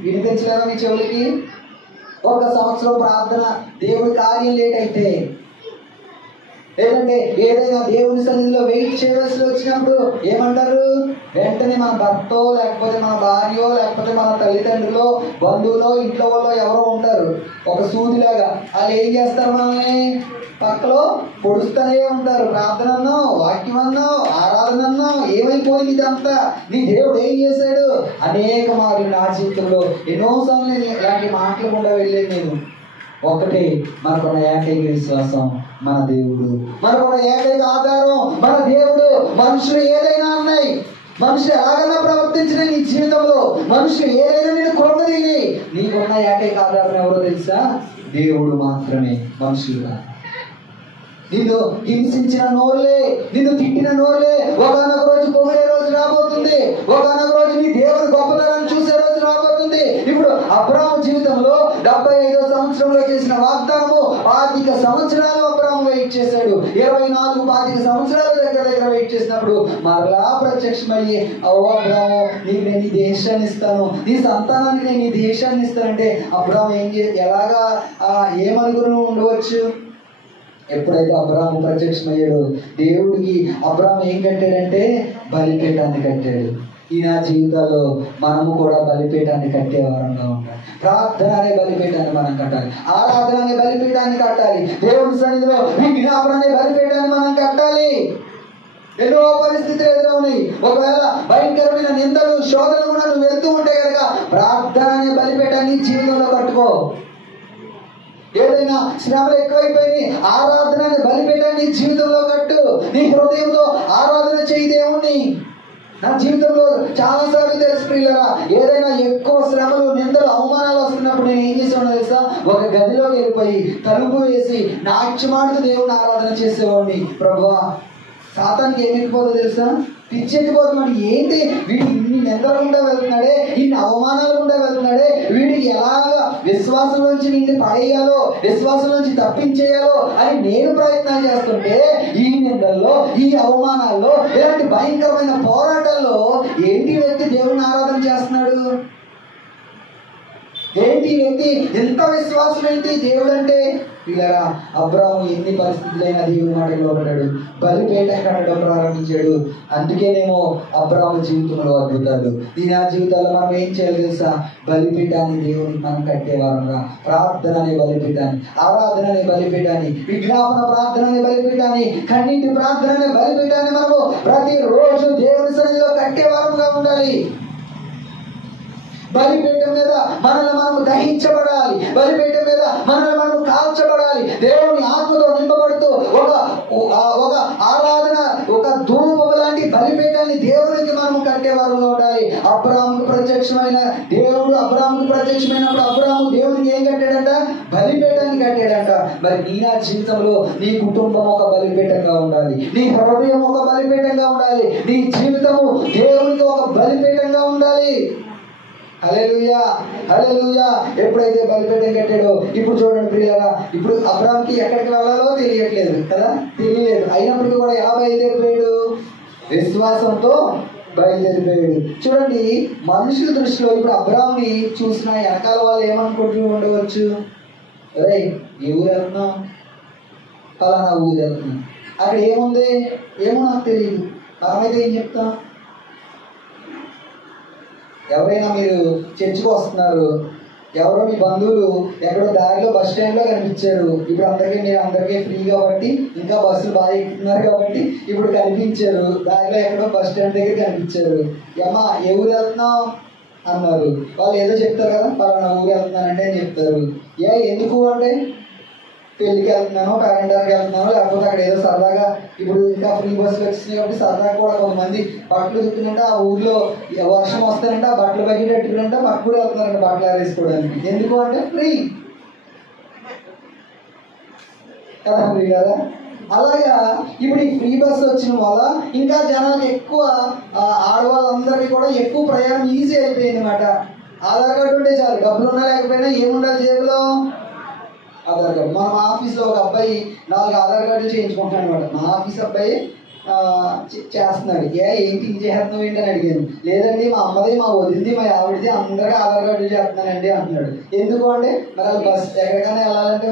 వినిపించలేదా మీ చెవులకి? 1 సంవత్సరం ప్రార్థన, దేవుడి కార్యం లేట్ అయితే లేదంటే ఏదైనా దేవుని సన్నిధిలో వెయిట్ చేయవలసి వచ్చినప్పుడు ఏమంటారు? వెంటనే మన భర్తో లేకపోతే మన భార్యో లేకపోతే మన తల్లిదండ్రులో బంధువులో ఇంట్లో వాళ్ళు ఎవరో ఉంటారు, ఒక సూదిలాగా. వాళ్ళు ఏం చేస్తారు? మనల్ని పక్కలో పొడుస్తూనే ఉంటారు. ప్రార్థన అన్నావు, వాక్యం అన్నావు, ఆరాధన అన్నావు, ఏమైపోయింది ఇదంతా? నీ దేవుడు ఏం చేశాడు? అనేక మార్లు నా జీవితంలో ఎన్నోసార్లు ఇలాంటి మాటలు కూడా వెళ్ళేది నేను. ఒకటే, మనకున్న ఏకైక విశ్వాసం మన దేవుడు, మనకున్న ఏకైక ఆధారం మన దేవుడు. మనుషులు ఏదైనా ఉన్నాయి, మనుషులు ఎలాగైనా ప్రవర్తించిన నీ జీవితంలో, మనుషులు ఏదైనా నేను కృంగదీని, నీకున్న ఏకైక ఆధారం ఎవరో తెలుసా? దేవుడు మాత్రమే, మనుషులుగా. నిన్ను హింసించిన నోరులే, నిన్ను తిట్టిన నోరులే ఒకనొక రోజు పొగిడే రోజు రాబోతుంది. ఒకనొక రోజు నీ దేవుని గొప్పతనాన్ని చూసే రోజు రాబోతుంది. ఇప్పుడు అబ్రాహాము జీవితంలో 75వ సంవత్సరంలో చేసిన వాగ్దానము 25 సంవత్సరాలు అబ్రాహాము వెయిట్ చేశాడు. 24-25 సంవత్సరాలు దగ్గర వెయిట్ చేసినప్పుడు మరలా ప్రత్యక్షమయ్యి, అబ్రాహాము నీకు నేను ఈ దేశాన్ని ఇస్తాను, నీ సంతానానికి నేను ఈ దేశాన్ని ఇస్తానంటే అబ్రాహాము ఎలాగా ఏమనుకుని ఉండవచ్చు? ఎప్పుడైతే అబ్రాహాము ప్రత్యక్షమయ్యాడు, దేవుడికి అబ్రాహాము ఏం కట్టాడంటే బలిపీఠాన్ని కట్టాడు. ఈ నా జీవితాల్లో మనము కూడా బలిపీఠాన్ని కట్టేవారంగా ఉంటాం. ప్రార్థన అనే బలిపీఠాన్ని మనం కట్టాలి, ఆరాధన అనే బలిపీఠాన్ని కట్టాలి, దేవుని సన్నిధిలో విజ్ఞాపన అనే బలిపీఠాన్ని మనం కట్టాలి. ఎన్నో పరిస్థితులు ఎదురవునాయి. ఒకవేళ భయంకరమైన నిందలు, శోధనలు కూడా నువ్వు వెళ్తూ ఉంటే కనుక ప్రార్థన అనే బలిపీఠాన్ని జీవితంలో కట్టుకో. ఏదైనా శ్రమలు ఎక్కువైపోయి ఆరాధన అనే బలిపీఠాన్ని జీవితంలో కట్టు. నీ హృదయంతో ఆరాధన చేయి దేవుణ్ణి. నా జీవితంలో చాలాసార్లు తెలుసు ప్రియులారా, ఏదైనా ఎక్కువ శ్రమలు, నిందలు, అవమానాలు వస్తున్నప్పుడు నేను ఏం చేసేవాడిని తెలుసా? ఒక గదిలోకి వెళ్ళిపోయి తలుపు వేసి నాట్యమాడుతూ దేవుని ఆరాధన చేసేవాడిని. ప్రభువా, సాతానికి ఏమి ఎక్కిపోతుందో తెలుసా? పిచ్చెక్కిపోతున్నాడు. ఏంటి వీడు ఇన్ని నిందలు గుండా వెళ్తున్నాడే, ఇన్ని అవమానాలు గుండా వెళ్తున్నాడే, వీడికి ఎలాగా విశ్వాసం నుంచి నిన్ను పడేయాలో, విశ్వాసం నుంచి తప్పించేయాలో అని నేను ప్రయత్నాలు చేస్తుంటే, ఈ నిందల్లో, ఈ అవమానాల్లో, ఇలాంటి భయంకరమైన పోరాటాల్లో ఏంటి వ్యక్తి దేవుని ఆరాధన చేస్తున్నాడు? ఏంటి వ్యక్తి ఎంత విశ్వాసం? ఏంటి దేవుడు అంటే? పిల్లరా, అబ్రాహాము ఎన్ని పరిస్థితులైనా దేవుని మాటలో పడ్డాడు, బలిపీఠ కట్టడం ప్రారంభించాడు. అందుకేనేమో అబ్రాహాము జీవితంలో అద్భుతాలు. దీని ఆ జీవితాల్లో మనం ఏం చేయాలి తెలుసా? బలిపీఠాన్ని దేవునికి మనం కట్టేవారంగా. ప్రార్థన అనే బలిపీఠాన్ని, ఆరాధన అనే బలిపీఠాన్ని, విజ్ఞాపన ప్రార్థన అనే బలిపీఠాన్ని, కన్నీటి ప్రార్థన అనే బలిపీఠాన్ని మనము ప్రతిరోజు దేవుని సన్నిధిలో కట్టేవారంగా ఉండాలి. బలిపీఠం మీద మనల్ని మనము దహించబడాలి, బలిపీఠం మీద మనల్ని మనము కాల్చబడాలి. దేవుని ఆత్మతో నింపబడుతూ ఒక ఆరాధన, ఒక ధూపము లాంటి బలిపీఠాన్ని దేవునికి మనము కట్టేవారుగా ఉండాలి. అబ్రాహాముకు ప్రత్యక్షమైన దేవుడు, అబ్రాహాముకు ప్రత్యక్షమైనప్పుడు అబ్రాహాము దేవునికి ఏం కట్టాడంట? బలిపీఠాన్ని కట్టాడంట. మరి నీ నా జీవితంలో నీ కుటుంబం ఒక బలిపీఠంగా ఉండాలి, నీ హృదయం ఒక బలిపీఠంగా ఉండాలి, నీ జీవితము దేవునికి ఒక బలిపీఠంగా ఉండాలి. హల్లెలూయా, హల్లెలూయా. ఎప్పుడైతే బలిపీఠం కట్టాడో, ఇప్పుడు చూడండి ప్రియులారా, ఇప్పుడు అబ్రాహాముకి ఎక్కడికి వెళ్ళాలో తెలియట్లేదు కదా, తెలియలేదు. అయినప్పటికీ కూడా ఎలా బయలుదేరిపోయాడు? విశ్వాసంతో బయలుదేరిపోయాడు. చూడండి, మనుషుల దృష్టిలో ఇప్పుడు అబ్రాహాముని చూసిన వెనకాల వాళ్ళు ఏమనుకుంటూ ఉండవచ్చు? అరే, ఏ ఊరు వెళ్తున్నాం? పలానా ఊరు వెళ్తున్నాం. అక్కడ ఏముంది? ఏమో నాకు తెలియదు. మనమైతే ఏం చెప్తాం? ఎవరైనా మీరు చర్చికి వస్తున్నారు, ఎవరో మీ బంధువులు ఎక్కడో దారిలో బస్ స్టాండ్లో కనిపించారు. ఇప్పుడు అందరికీ ఫ్రీ కాబట్టి, ఇంకా బస్సులు బాగా ఎక్కుతున్నారు కాబట్టి ఇప్పుడు కనిపించారు. దారిలో ఎక్కడో బస్ స్టాండ్ దగ్గర కనిపించారు. అమ్మా, ఏ ఊరు వెళ్తున్నావు అన్నారు. వాళ్ళు ఏదో చెప్తారు కదా, పలానా ఊరు వెళ్తున్నానంటే అని చెప్తారు. ఎందుకు అంటే, పెళ్ళికి వెళ్తున్నాను, క్యాలెండర్కి వెళ్తున్నాను, లేకపోతే అక్కడ ఏదో సరదాగా, ఇప్పుడు ఇంకా ఫ్రీ బస్సులు వచ్చినాయి కాబట్టి సరదాగా కూడా కొంతమంది బట్టలు దిక్కుతుంటే ఆ ఊర్లో వర్షం వస్తానంటే ఆ బట్టలు పగేటట్టుకుంటే పక్క కూడా వెళ్తున్నారంట బట్టలు ఆరేసుకోవడానికి. ఎందుకు అంటే ఫ్రీ కదా, ఫ్రీ కదా. అలాగా ఇప్పుడు ఈ ఫ్రీ బస్సు వచ్చిన వల్ల ఇంకా జనాలు ఎక్కువ, ఆడవాళ్ళందరికీ కూడా ఎక్కువ ప్రయాణం ఈజీ అయిపోయింది అన్నమాట. ఆధార్ కార్డు ఉంటే చాలు, డబ్బులు ఉన్నా లేకపోయినా ఏముండాలి జేబులో? ఆధార్ కార్డు. మా ఆఫీస్లో ఒక అబ్బాయి 4 ఆధార్ కార్డులు చేయించుకుంటాను అనమాట. మా ఆఫీస్ అబ్బాయి చేస్తున్నాడు. ఏంటి ఇది చేస్తున్నావు ఏంటి అని అడిగాను. లేదండి మా అమ్మది మా వదిలింది మా ఆవిడది అందరికీ ఆధార్ కార్డులు చేస్తున్నానండి అంటున్నాడు. ఎందుకు అంటే మరి వాళ్ళు బస్ ఎక్కడికైనా వెళ్ళాలంటే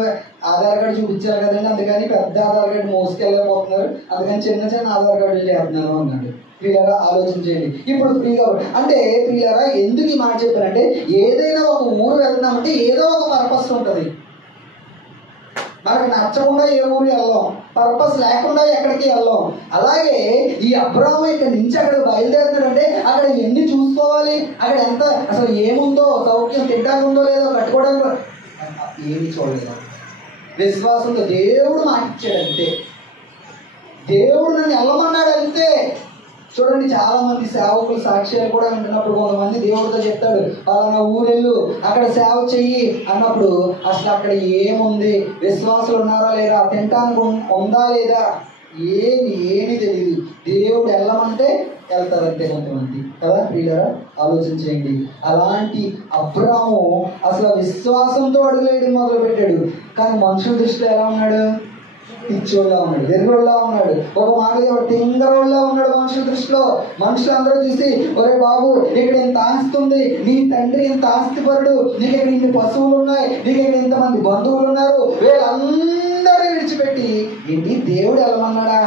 ఆధార్ కార్డు చూపించాలి కదండి, అందుకని పెద్ద ఆధార్ కార్డు మోసుకెళ్ళకపోతున్నారు, అందుకని చిన్న చిన్న ఆధార్ కార్డులు చేస్తున్నాను అన్నాడు. ప్రియులారా ఆలోచించండి. ఇప్పుడు ఫ్రీగా అంటే ప్రియులారా ఎందుకు ఈ మాట చెప్పారంటే ఏదైనా ఒక ఊరు వెళ్తున్నామంటే ఏదో ఒక పర్పస్ ఉంటుంది. మనకు నచ్చకుండా ఏ ఊరు వెళ్ళాం, పర్పస్ లేకుండా ఎక్కడికి వెళ్ళాం. అలాగే ఈ అబ్రాహాము ఇక్కడ నుంచి అక్కడ బయలుదేరుతాడంటే అక్కడ ఎన్ని చూసుకోవాలి, అక్కడ ఎంత అసలు ఏముందో, సౌఖ్యం తింటానికి ఉందో లేదో, కట్టుకోవడానికి ఏమి చూడలేదు. విశ్వాసంతో దేవుడు మాటిచ్చాడు అంతే, దేవుడు నన్ను వెళ్ళమన్నాడు అంతే. చూడండి చాలా మంది సేవకులు సాక్ష్యాలు కూడా వింటున్నప్పుడు కొంతమంది దేవుడితో చెప్తాడు పలానా ఊరెళ్ళు అక్కడ సేవ చెయ్యి అన్నప్పుడు అసలు అక్కడ ఏముంది, విశ్వాసులు ఉన్నారా లేదా, తింటానికి ఉందా లేదా, ఏమి తెలియదు. దేవుడు వెళ్ళమంటే వెళ్తారంతే కొంతమంది కదా. ప్రియులారా ఆలోచించండి. అలాంటి అబ్రాహాము అసలు విశ్వాసంతో అడుగులేయడం మొదలు పెట్టాడు. కానీ మనుషుల దృష్టిలో ఎలా ఉన్నాడు? పిచ్చోళ్ళ ఉన్నాడు, వెర్రోళ్ళ ఉన్నాడు, ఒక మాట తింగరోళ్ళ ఉన్నాడు మనుషుల దృష్టిలో. మనుషులు అందరూ చూసి ఒరే బాబు ఇక్కడ ఇంత ఆస్తి ఉంది, నీ తండ్రి ఇంత ఆస్తిపరుడు, నీకు ఇక్కడ ఇన్ని పశువులు ఉన్నాయి, నీకు ఇక్కడ ఇంతమంది బంధువులు ఉన్నారు, వీళ్ళందరూ విడిచిపెట్టి ఏంటి దేవుడు వెళ్ళమన్నాడా?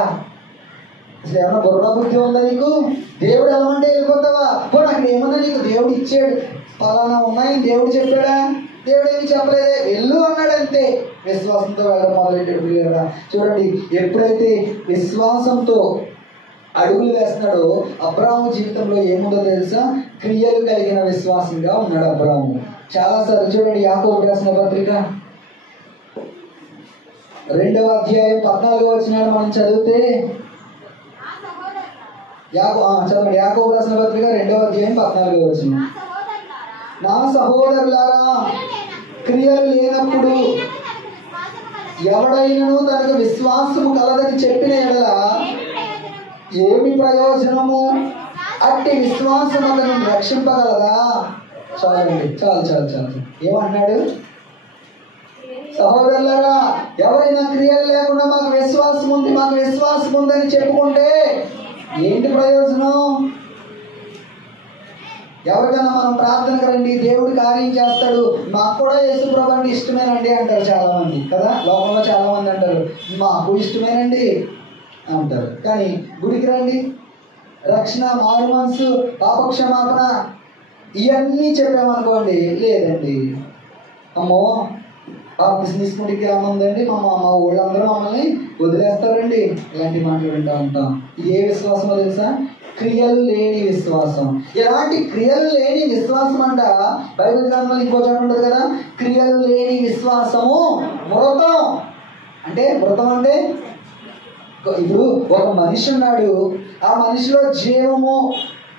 అసలు ఏమన్నా బుర్ర బుద్ధి ఉందా నీకు? దేవుడు వెళ్ళమంటే వెళ్ళిపోతావా? పోనీ అక్కడ ఏమన్నా నీకు దేవుడు ఇచ్చాడు, పలానా ఉన్నాయని దేవుడు చెప్పాడా? దేవుడు ఏమి చెప్పలేదే, వెళ్ళు అన్నాడు అంతే. విశ్వాసంతో వెళ్ళడం మొదలెట్టాడు. చూడండి ఎప్పుడైతే విశ్వాసంతో అడుగులు వేస్తున్నాడో అబ్రాహాము జీవితంలో ఏముందో తెలుసా? క్రియలు కలిగిన విశ్వాసంగా ఉన్నాడు అబ్రాహాము. చాలాసార్లు చూడండి యాకోబు రాసిన పత్రిక 2వ అధ్యాయం 14వ వచనాన్ని మనం చదివితే, చదవండి. యాకోబు రాసిన పత్రిక 2వ అధ్యాయం 14వ వచనం. నా సహోదరులారా క్రియలు లేనప్పుడు ఎవడైనను తనకు విశ్వాసము కలదని చెప్పిన ఎడల ఏమి ప్రయోజనము? అట్టి విశ్వాసం అతను రక్షింపగలదా? చాలండి, చాలు. ఏమన్నాడు? సహోదరులారా ఎవరైనా క్రియలు లేకుండా మాకు విశ్వాసం ఉందని చెప్పుకుంటే ఏంటి ప్రయోజనం? ఎవరికైనా మనం ప్రార్థనకు రండి, దేవుడు కార్యం చేస్తాడు, మాకు కూడా యేసు ప్రభు అంటే ఇష్టమేనండి అంటారు చాలా మంది కదా. లోకంలో చాలా మంది అంటారు మాకు ఇష్టమేనండి అంటారు. కానీ గుడికి రండి, రక్షణ, మారు మనసు, పాపక్షమాపణ ఇవన్నీ చెప్పామనుకోండి, లేదండి అమ్మో బాప్తిసం తీసుకుంటే ఏముందండి, మా ఊళ్ళందరూ మమ్మల్ని వదిలేస్తారండి, ఇలాంటి మాటలు వింటూ ఉంటాం. ఇది ఏ విశ్వాసమో తెలుసా? క్రియలు లేని విశ్వాసం. ఇలాంటి క్రియలు లేని విశ్వాసం అంట బైబిల్ గ్రంథంలో ఇంకో చోట ఉంటుంది కదా, క్రియలు లేని విశ్వాసము మృతం. అంటే మృతం అంటే ఇప్పుడు ఒక మనిషి ఉన్నాడు, ఆ మనిషిలో జీవము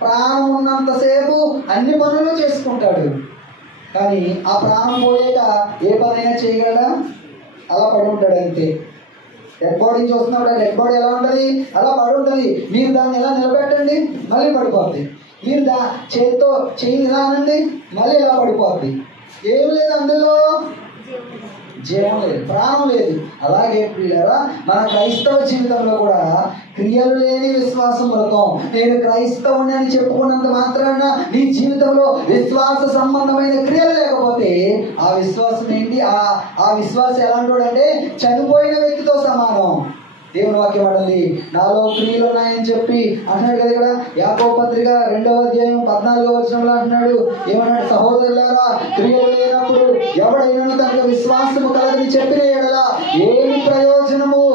ప్రాణం ఉన్నంతసేపు అన్ని పనులు చేసుకుంటాడు, కానీ ఆ ప్రాణం పోయాక ఏ పనైనా చేయగలడా? అలా పడి ఉంటాడు అంతే. డెడ్ బాడీని చూస్తున్నప్పుడు డెడ్ బాడీ ఎలా ఉంటుంది? అలా పడి ఉంటుంది. మీరు దాన్ని ఎలా నిలబెట్టండి, మళ్ళీ పడిపోద్ది. మీరు చేతితో చేయి ఇలా అనండి, మళ్ళీ ఇలా పడిపోద్ది. ఏం లేదు అందులో, జీవం లేదు, ప్రాణం లేదు. అలాగే ప్రియులారా మన క్రైస్తవ జీవితంలో కూడా క్రియలు లేని విశ్వాసం మృతం. నేను క్రైస్తవుని అని చెప్పుకున్నంత మాత్రాన నీ జీవితంలో విశ్వాస సంబంధమైన క్రియలు లేకపోతే ఆ విశ్వాసం ఏంటి? ఆ విశ్వాసం ఎలాంటి అంటే చనిపోయిన వ్యక్తితో సమానం. దేవుని వాక్యం అన్నది నాలో క్రియలు ఉన్నాయని చెప్పి అంటున్నాడు కదా. ఇక్కడ యాకోబు పత్రిక 2వ అధ్యాయం 14వ వచనంలో అంటున్నాడు, ఏమన్నాడు? సహోదరులారా క్రియలు లేనప్పుడు ఎవడైనా తనకు విశ్వాసము కలదని చెప్పిన ఎడల ఏమి ప్రయోజనము?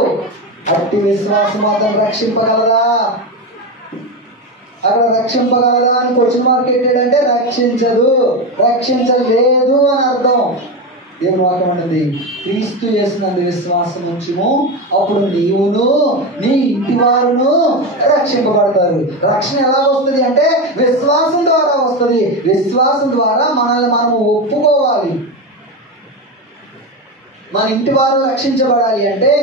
అట్టి విశ్వాసం అతను రక్షింపగలదా? అక్కడ రక్షింపగలదా అని క్వశ్చన్ మార్క్ ఏంటంటే రక్షించలేదు అని అర్థం. దేవుని వాక్యం అంటుంది క్రీస్తు యేసునందు విశ్వాసం ఉంచుము, అప్పుడు నీవును నీ ఇంటి వారును రక్షింపబడతారు. రక్షణ ఎలా వస్తుంది అంటే విశ్వాసం ద్వారా వస్తుంది. విశ్వాసం ద్వారా మనల్ని మనం ఒప్పుకోవాలి. మన ఇంటి వారు రక్షించబడాలి అంటే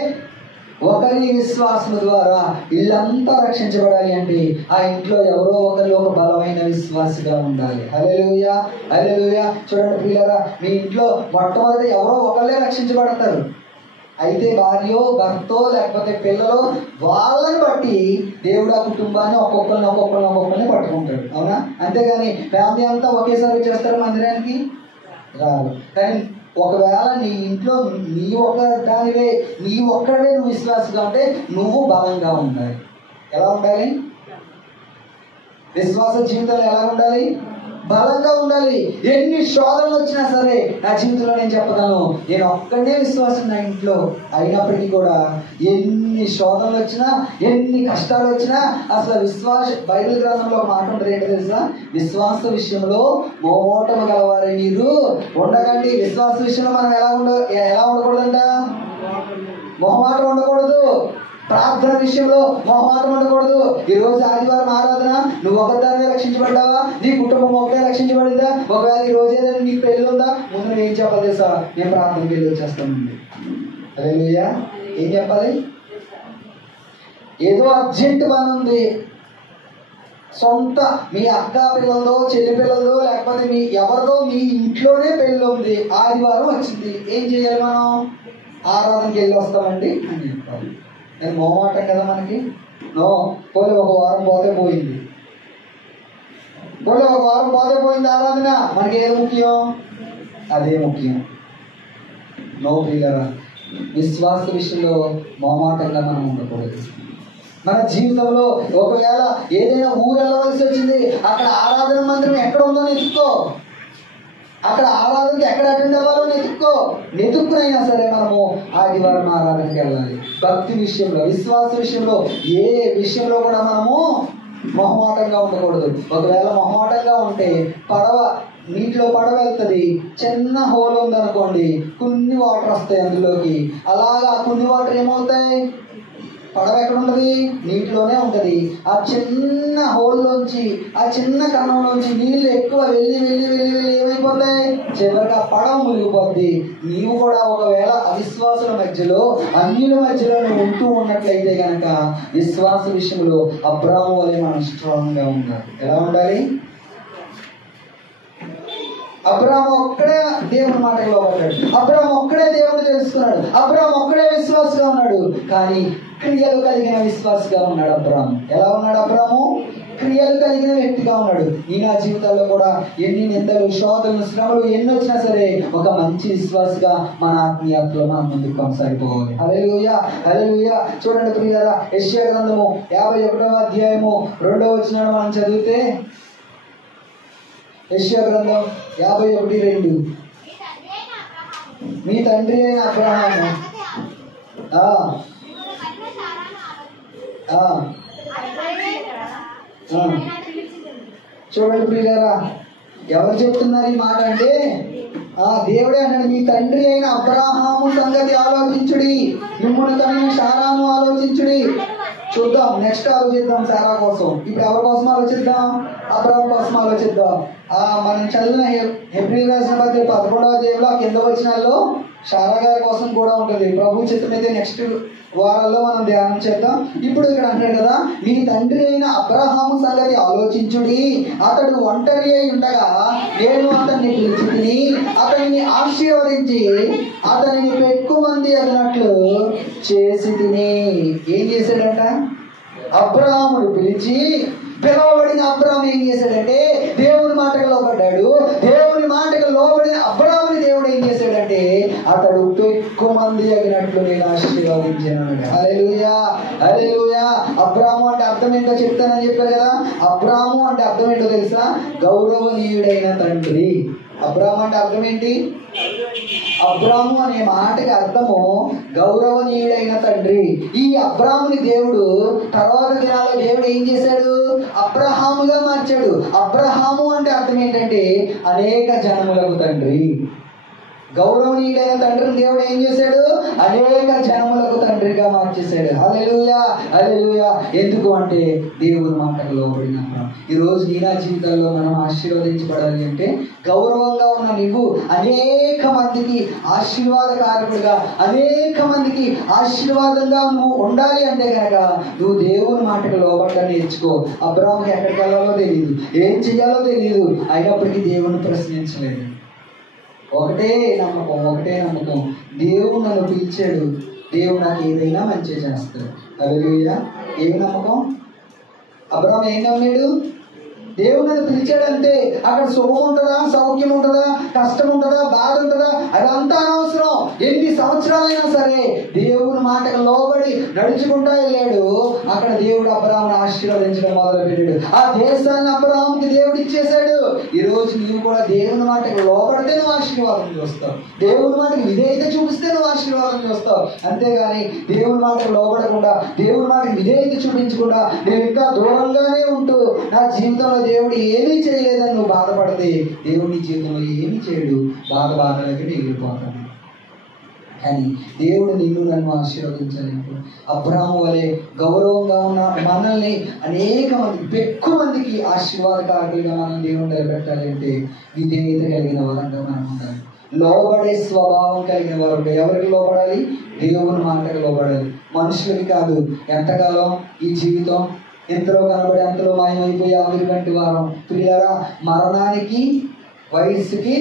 ఒకరి విశ్వాసం ద్వారా ఇల్లంతా రక్షించబడాలి అంటే ఆ ఇంట్లో ఎవరో ఒకరి ఒక బలమైన విశ్వాసిగా ఉండాలి. హల్లెలూయా, హల్లెలూయా. చూడండి ప్రియులారా, మీ ఇంట్లో మొట్టమొదటి ఎవరో ఒకళ్ళే రక్షించబడతారు. అయితే భార్యో భర్తో లేకపోతే పిల్లలో వాళ్ళని బట్టి దేవుడు ఆ కుటుంబాన్ని ఒక్కొక్కరిని పట్టుకుంటాడు. అవునా? అంతేగాని ఫ్యామిలీ అంతా ఒకేసారి చేస్తారు మందిరానికి రాదు. కానీ ఒకవేళ నీ ఇంట్లో నీ ఒక్కదానివే నువ్వు విశ్వాసంగా ఉంటే నువ్వు బలంగా ఉండాలి. ఎలా ఉండాలి? విశ్వాస జీవితంలో ఎలా ఉండాలి? బలంగా ఉండాలి. ఎన్ని శోధనలు వచ్చినా సరే నా జీవితంలో నేను చెప్పగలను, నేను ఒక్కడే విశ్వాసం నా ఇంట్లో అయినప్పటికీ కూడా ఎన్ని శోధనలు వచ్చినా ఎన్ని కష్టాలు వచ్చినా అసలు బైబిల్ గ్రంథంలో ఒక మాట ఉంటుంది, ఏంటో తెలుసా? విశ్వాస విషయంలో మోమోటము గలవారే మీరు ఉండకండి. విశ్వాస విషయంలో మనం ఎలా ఉండకూడదంట? మొహమాటం ఉండకూడదు. ప్రార్థన విషయంలో మొహమాటం ఉండకూడదు. ఈ రోజు ఆదివారం ఆరాధన, నువ్వు ఒకదానివే రక్షించబడ్డావా? నీ కుటుంబం ఒకటే రక్షించబడిందా? ఒకవేళ ఈ రోజు ఏదైనా నీకు పెళ్ళి ఉందా? ముందు నువ్వు ఏం చెప్పాలి తెలుసా? నేను ప్రార్థనకి వెళ్ళి వచ్చేస్తానండి. హల్లెలూయా. ఏం చెప్పాలి? ఏదో అర్జెంట్ పని ఉంది, సొంత మీ అక్క పిల్లలదో చెల్లి పిల్లలదో లేకపోతే మీ ఎవరిదో మీ ఇంట్లోనే పెళ్ళి ఉంది, ఆదివారం వచ్చింది, ఏం చేయాలి? మనం ఆరాధనకి వెళ్ళి వస్తామండి అని చెప్పాలి. నేను మొహమాటం కదా మనకి. పోలే ఒక వారం పోతే పోయింది, ఆరాధన. మనకి ఏది ముఖ్యం? అదే ముఖ్యం. ప్రియులారా, విశ్వాస విషయంలో మొహమాటంగా మనం ఉండకూడదు. మన జీవితంలో ఒకవేళ ఏదైనా ఊరు వెళ్ళవలసి వచ్చింది, అక్కడ ఆరాధన మందిరం ఎక్కడ ఉందో వెతుక్కో, అక్కడ ఆరాధనకి ఎక్కడ అటెండ్ అవ్వాలో వెతుక్కునైనా సరే మనము ఆదివారం ఆరాధనకి వెళ్ళాలి. భక్తి విషయంలో, విశ్వాస విషయంలో, ఏ విషయంలో కూడా మనము మొహమాటంగా ఉండకూడదు. ఒకవేళ మొహమాటంగా ఉంటే నీటిలో పడవ వెళ్తుంది, చిన్న హోల్ ఉందనుకోండి, కొన్ని వాటర్ వస్తాయి అందులోకి. అలాగా కొన్ని వాటర్ ఏమవుతాయి? పడవ ఎక్కడ ఉంటుంది? నీటిలోనే ఉంటుంది. ఆ చిన్న హోల్లోంచి, ఆ చిన్న కన్నంలోంచి నీళ్లు ఎక్కువ వెళ్ళి ఏమైపోతాయి? చివరిగా పడవ మునిగిపోద్ది. నీవు కూడా ఒకవేళ అవిశ్వాసుల మధ్యలో, అన్యుల మధ్యలో నువ్వు ఉంటూ ఉన్నట్లయితే కనుక విశ్వాస విషయంలో అబ్రాము వలె మనం స్ట్రాంగ్ గా ఉండాలి. ఎలా ఉండాలి? అబ్రాము ఒక్కడే దేవుని మాటకు లోబడ్డాడు. అబ్రాము ఒక్కడే దేవుడు తెలుసుకున్నాడు. అబ్రాము ఒక్కడే విశ్వాసగా ఉన్నాడు. కానీ క్రియలు కలిగిన విశ్వాసగా ఉన్నాడు అబ్రాము. ఎలా ఉన్నాడు అబ్రాము? క్రియలు కలిగిన వ్యక్తిగా ఉన్నాడు. ఈ నా జీవితాల్లో కూడా ఎన్ని నిందలు, శోధనలు, శ్రమలు ఎన్ని వచ్చినా సరే ఒక మంచి విశ్వాసగా మన ఆత్మీయతలో మనం ముందుకు కొనసాగిపోవాలి. హల్లెలూయా, హల్లెలూయా. చూడండి ప్రియులారా, యెషయా గ్రంథము 51వ అధ్యాయము 2వ వచనాన్ని మనం చదివితే, యెషయా గ్రంథం 51:2, మీ తండ్రి అయిన అబ్రహాము చూడండి ప్రియులారా, ఎవరు చెప్తున్నారు ఈ మాట అంటే దేవుడే అన్నాడు, మీ తండ్రి అయిన అబ్రహాము సంగతి ఆలోచించుడి, మిమ్మల్ని కనిన శారాను ఆలోచించుడి. చూద్దాం, నెక్స్ట్ ఆలోచిద్దాం శారా కోసం. ఇప్పుడు ఎవరి కోసం ఆలోచిద్దాం? అబ్రహాం కోసం ఆలోచిద్దాం. మనం చదివిన హెబ్రీయులకు రాసిన పత్రిక 11వ అధ్యాయంలో కింద వచనాల్లో శారా గారి కోసం కూడా ఉంటుంది. ప్రభు చిత్తమైతే నెక్స్ట్ వారాల్లో మనం ధ్యానం చేద్దాం. ఇప్పుడు ఇక్కడ అంటాడు కదా, మీ తండ్రి అయిన అబ్రహాము సంగతి ఆలోచించుడి, అతడు ఒంటరి అయి ఉండగా నేను అతన్ని పిలిచి అతన్ని ఆశీర్వదించి అతనిని పెక్కుమంది అన్నట్లు చేసి తిని. ఏం చేశాడంట? అబ్రహామును పిలిచి, పిలవబడిన అబ్రహాం ఏం చేశాడంటే దేవుని మాటకు లోబడ్డాడు. దేవుని మాటకు లోబడిన అబ్రహాముని దేవుడు ఏం చేశాడంటే అతడు ఎక్కువ మంది అగినట్లు నేను ఆశీర్వదించాను. హల్లెలూయా, హల్లెలూయా. అబ్రహాము అంటే అర్థం ఏంటో చెప్తానని చెప్పారు కదా. అబ్రహాము అంటే అర్థం ఏంటో తెలుసా? గౌరవనీయుడైన తండ్రి. అబ్రహాము అంటే అర్థం ఏంటి? అబ్రాము అనే మాటకి అర్థము గౌరవనీయుడైన తండ్రి. ఈ అబ్రాముని దేవుడు తర్వాత దినాల్లో దేవుడు ఏం చేశాడు? అబ్రహాముగా మార్చాడు. అబ్రహాము అంటే అర్థం ఏంటంటే అనేక జనములకు తండ్రి. గౌరవనీయుడైన తండ్రిని దేవుడు ఏం చేశాడు? అనేక జనములకు తండ్రిగా మార్చేశాడు. హల్లెలూయా, హల్లెలూయా. ఎందుకు అంటే దేవుని మాటకు లోబడిన అబ్రాము. ఈరోజు నీ నా జీవితాల్లో మనం ఆశీర్వదించబడాలి అంటే గౌరవంగా ఉన్న నువ్వు అనేక మందికి ఆశీర్వాదకారకుడిగా, అనేక మందికి ఆశీర్వాదంగా నువ్వు ఉండాలి అంటే కనుక నువ్వు దేవుని మాటకు లోబడ్డా నేర్చుకో. అబ్రాముకి ఎక్కడికి వెళ్ళాలో తెలియదు, ఏం చెయ్యాలో తెలియదు, అయినప్పటికీ దేవుని ప్రశ్నించలేదు. ఒకటే నమ్మకం, దేవుడు నన్ను నన్ను పిలిచాడు, దేవుడు నాకు ఏదైనా మంచి చేస్తాడు. హల్లెలూయా. ఏమి నమ్మకం? అబ్రాహాము ఏం నమ్మాడు? దేవుడు నన్ను పిలిచాడంటే అక్కడ సుఖం ఉంటుందా, సౌఖ్యం ఉంటుందా, కష్టం ఉంటుందా, బాధ ఉంటుందా, అదంతా అనవసరం. ఎన్ని సంవత్సరాలైనా సరే దేవుని మాటకు లోబడి నడుచుకుంటా వెళ్ళాడు. అక్కడ దేవుడు అబ్రాహామును ఆశీర్వదించడం మొదలుపెట్టాడు. ఆ దేశాన్ని అబ్రాహాముకి దేవుడు ఇచ్చేశాడు. ఈ రోజు నువ్వు కూడా దేవుని మాటకు లోబడితే నువ్వు ఆశీర్వాదం చూస్తావు, దేవుని మాటకు విధేయత చూపిస్తే నువ్వు ఆశీర్వాదం చూస్తావు. అంతేగాని దేవుని మాటకు లోబడకుండా, దేవుని మాటకు విధేయత చూపించకుండా నేను ఇంకా దూరంగానే ఉంటూ నా జీవితంలో దేవుడు ఏమీ చేయలేదని నువ్వు బాధపడితే దేవుడు నీ జీవితంలో ఏమీ చేయడు, బాధలోకి మిగిలిపోతాడు. కానీ దేవుడు నిన్ను నన్ను ఆశీర్వదించలేదు. అబ్రాహాము వలె గౌరవంగా ఉన్న మనల్ని అనేక మందికి, ఎక్కువ మందికి ఆశీర్వాదకారులుగా మనం దేవుడు నిలబెట్టాలి అంటే విధేయత కలిగిన వారంగా మనం ఉండాలి. లోబడే స్వభావం కలిగిన వారు. ఎవరికి లోబడాలి? దేవుని మాటకు లోబడాలి, మనుషులకి కాదు. ఎంతకాలం ఈ జీవితం? ఎంతలో కనబడి అంతలో మాయమైపోయి ఆవిరి వంటి వారం. పిల్లరా, మరణానికి వయస్సుకి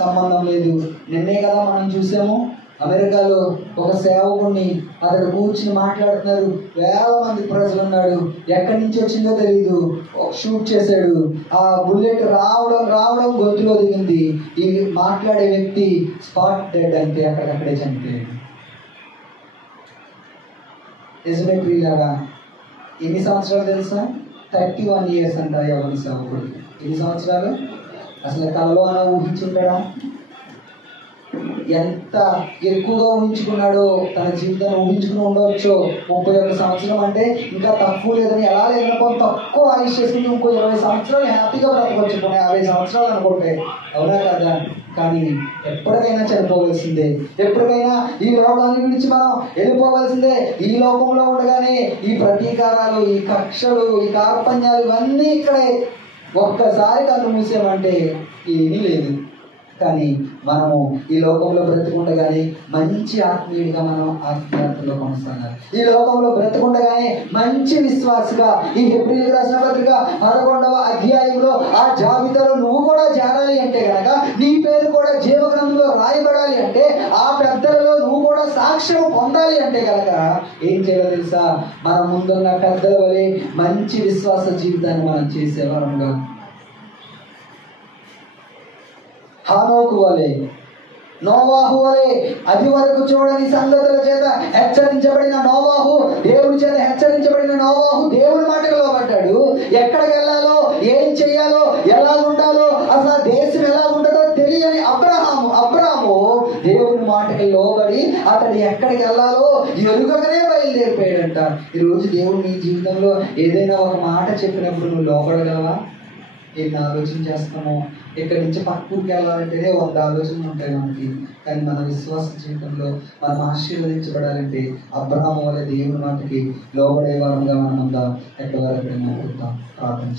సంబంధం లేదు. నిన్నే కదా మనం చూసాము, అమెరికాలో ఒక సేవకుడిని అతడు కూర్చుని మాట్లాడుతున్నారు. వేల మంది ప్రజలు ఉన్నాడు. ఎక్కడి నుంచి వచ్చిందో తెలియదు. షూట్ చేశాడు. ఆ బుల్లెట్ రావడం గొంతులో దిగింది. ఈ మాట్లాడే వ్యక్తి స్పాట్ డెడ్, అంటే అక్కడికక్కడే చనిపోయాడు. నిజమే ప్రియులారా. ఎన్ని సంవత్సరాలు తెలుసా? 31 years అంట యవన సేవకుడు. ఎన్ని సంవత్సరాలు? అసలు కలలో అలా ఊహించుంటాడా? ఎంత ఎక్కువగా ఊహించుకున్నాడో, తన జీవితాన్ని ఊహించుకుని ఉండవచ్చు. 31 సంవత్సరం అంటే ఇంకా తక్కువ లేదని, ఎలా లేదనుకో తక్కువ ఆయుష్ చేసుకుని ఇంకో 20 సంవత్సరాలు హ్యాపీగా బ్రతకొచ్చు, 50 సంవత్సరాలు అనుకుంటే. అవునా కదా? కానీ ఎప్పటికైనా చనిపోవలసిందే. ఎప్పటికైనా ఈ లోకాన్ని విడిచి మనం వెళ్ళిపోవలసిందే. ఈ లోకంలో ఉండగానే ఈ ప్రతీకారాలు, ఈ కక్షలు, ఈ కార్పణ్యాలు ఇవన్నీ ఇక్కడే. ఒక్కసారి కన్ను మూసామంటే ఏమీ లేదు. కానీ మనము ఈ లోకంలో బ్రతుకుండగానే మంచి ఆత్మీయుడిగా మనం ఆత్మీయతలో కొనసాగాలి. ఈ లోకంలో బ్రతుకుండగానే మంచి విశ్వాసగా ఈ హెబ్రీయులకు రాసిన పత్రిక 11వ అధ్యాయంలో ఆ జాబితాలో నువ్వు కూడా చేరాలి అంటే కనుక, నీ పేరు కూడా జీవగ్రంథంలో రాయబడాలి అంటే, ఆ పెద్దలలో నువ్వు కూడా సాక్ష్యం పొందాలి అంటే కనుక ఏం చేయాలో తెలుసా? మన ముందున్న పెద్దల వలె మంచి విశ్వాస జీవితాన్ని మనం చేసేవారంగా, హానోకు వలె, నోవాహు వలె అది వరకు చూడని సంగతుల చేత హెచ్చరించబడిన నోవాహు, దేవుని చేత హెచ్చరించబడిన నోవాహు దేవుని మాటకు లోబడ్డాడు. ఎక్కడికి వెళ్ళాలో, ఏం చెయ్యాలో, ఎలా ఉండాలో, అసలు దేశం ఎలా ఉంటుందో తెలియని అబ్రాహాము దేవుని మాటకి లోబడి అతడు ఎక్కడికి వెళ్ళాలో ఎరుగగానే బయలుదేరిపోయాడంట. ఈరోజు దేవుడు నీ జీవితంలో ఏదైనా ఒక మాట చెప్పినప్పుడు నువ్వు లోబడగలవా? ఎన్ని ఆలోచన చేస్తామో. ఇక్కడి నుంచి పక్కూరికి వెళ్ళాలంటేనే 100 ఆలోచనలు ఉంటాయి మనకి. కానీ మన విశ్వాస జీవితంలో మనం ఆశీర్వదించబడాలంటే అబ్రాహాము వలె దేవుని మాటకి లోబడే వారంగా మనం ఉందా? ఎక్కడ వరకు ప్రార్థన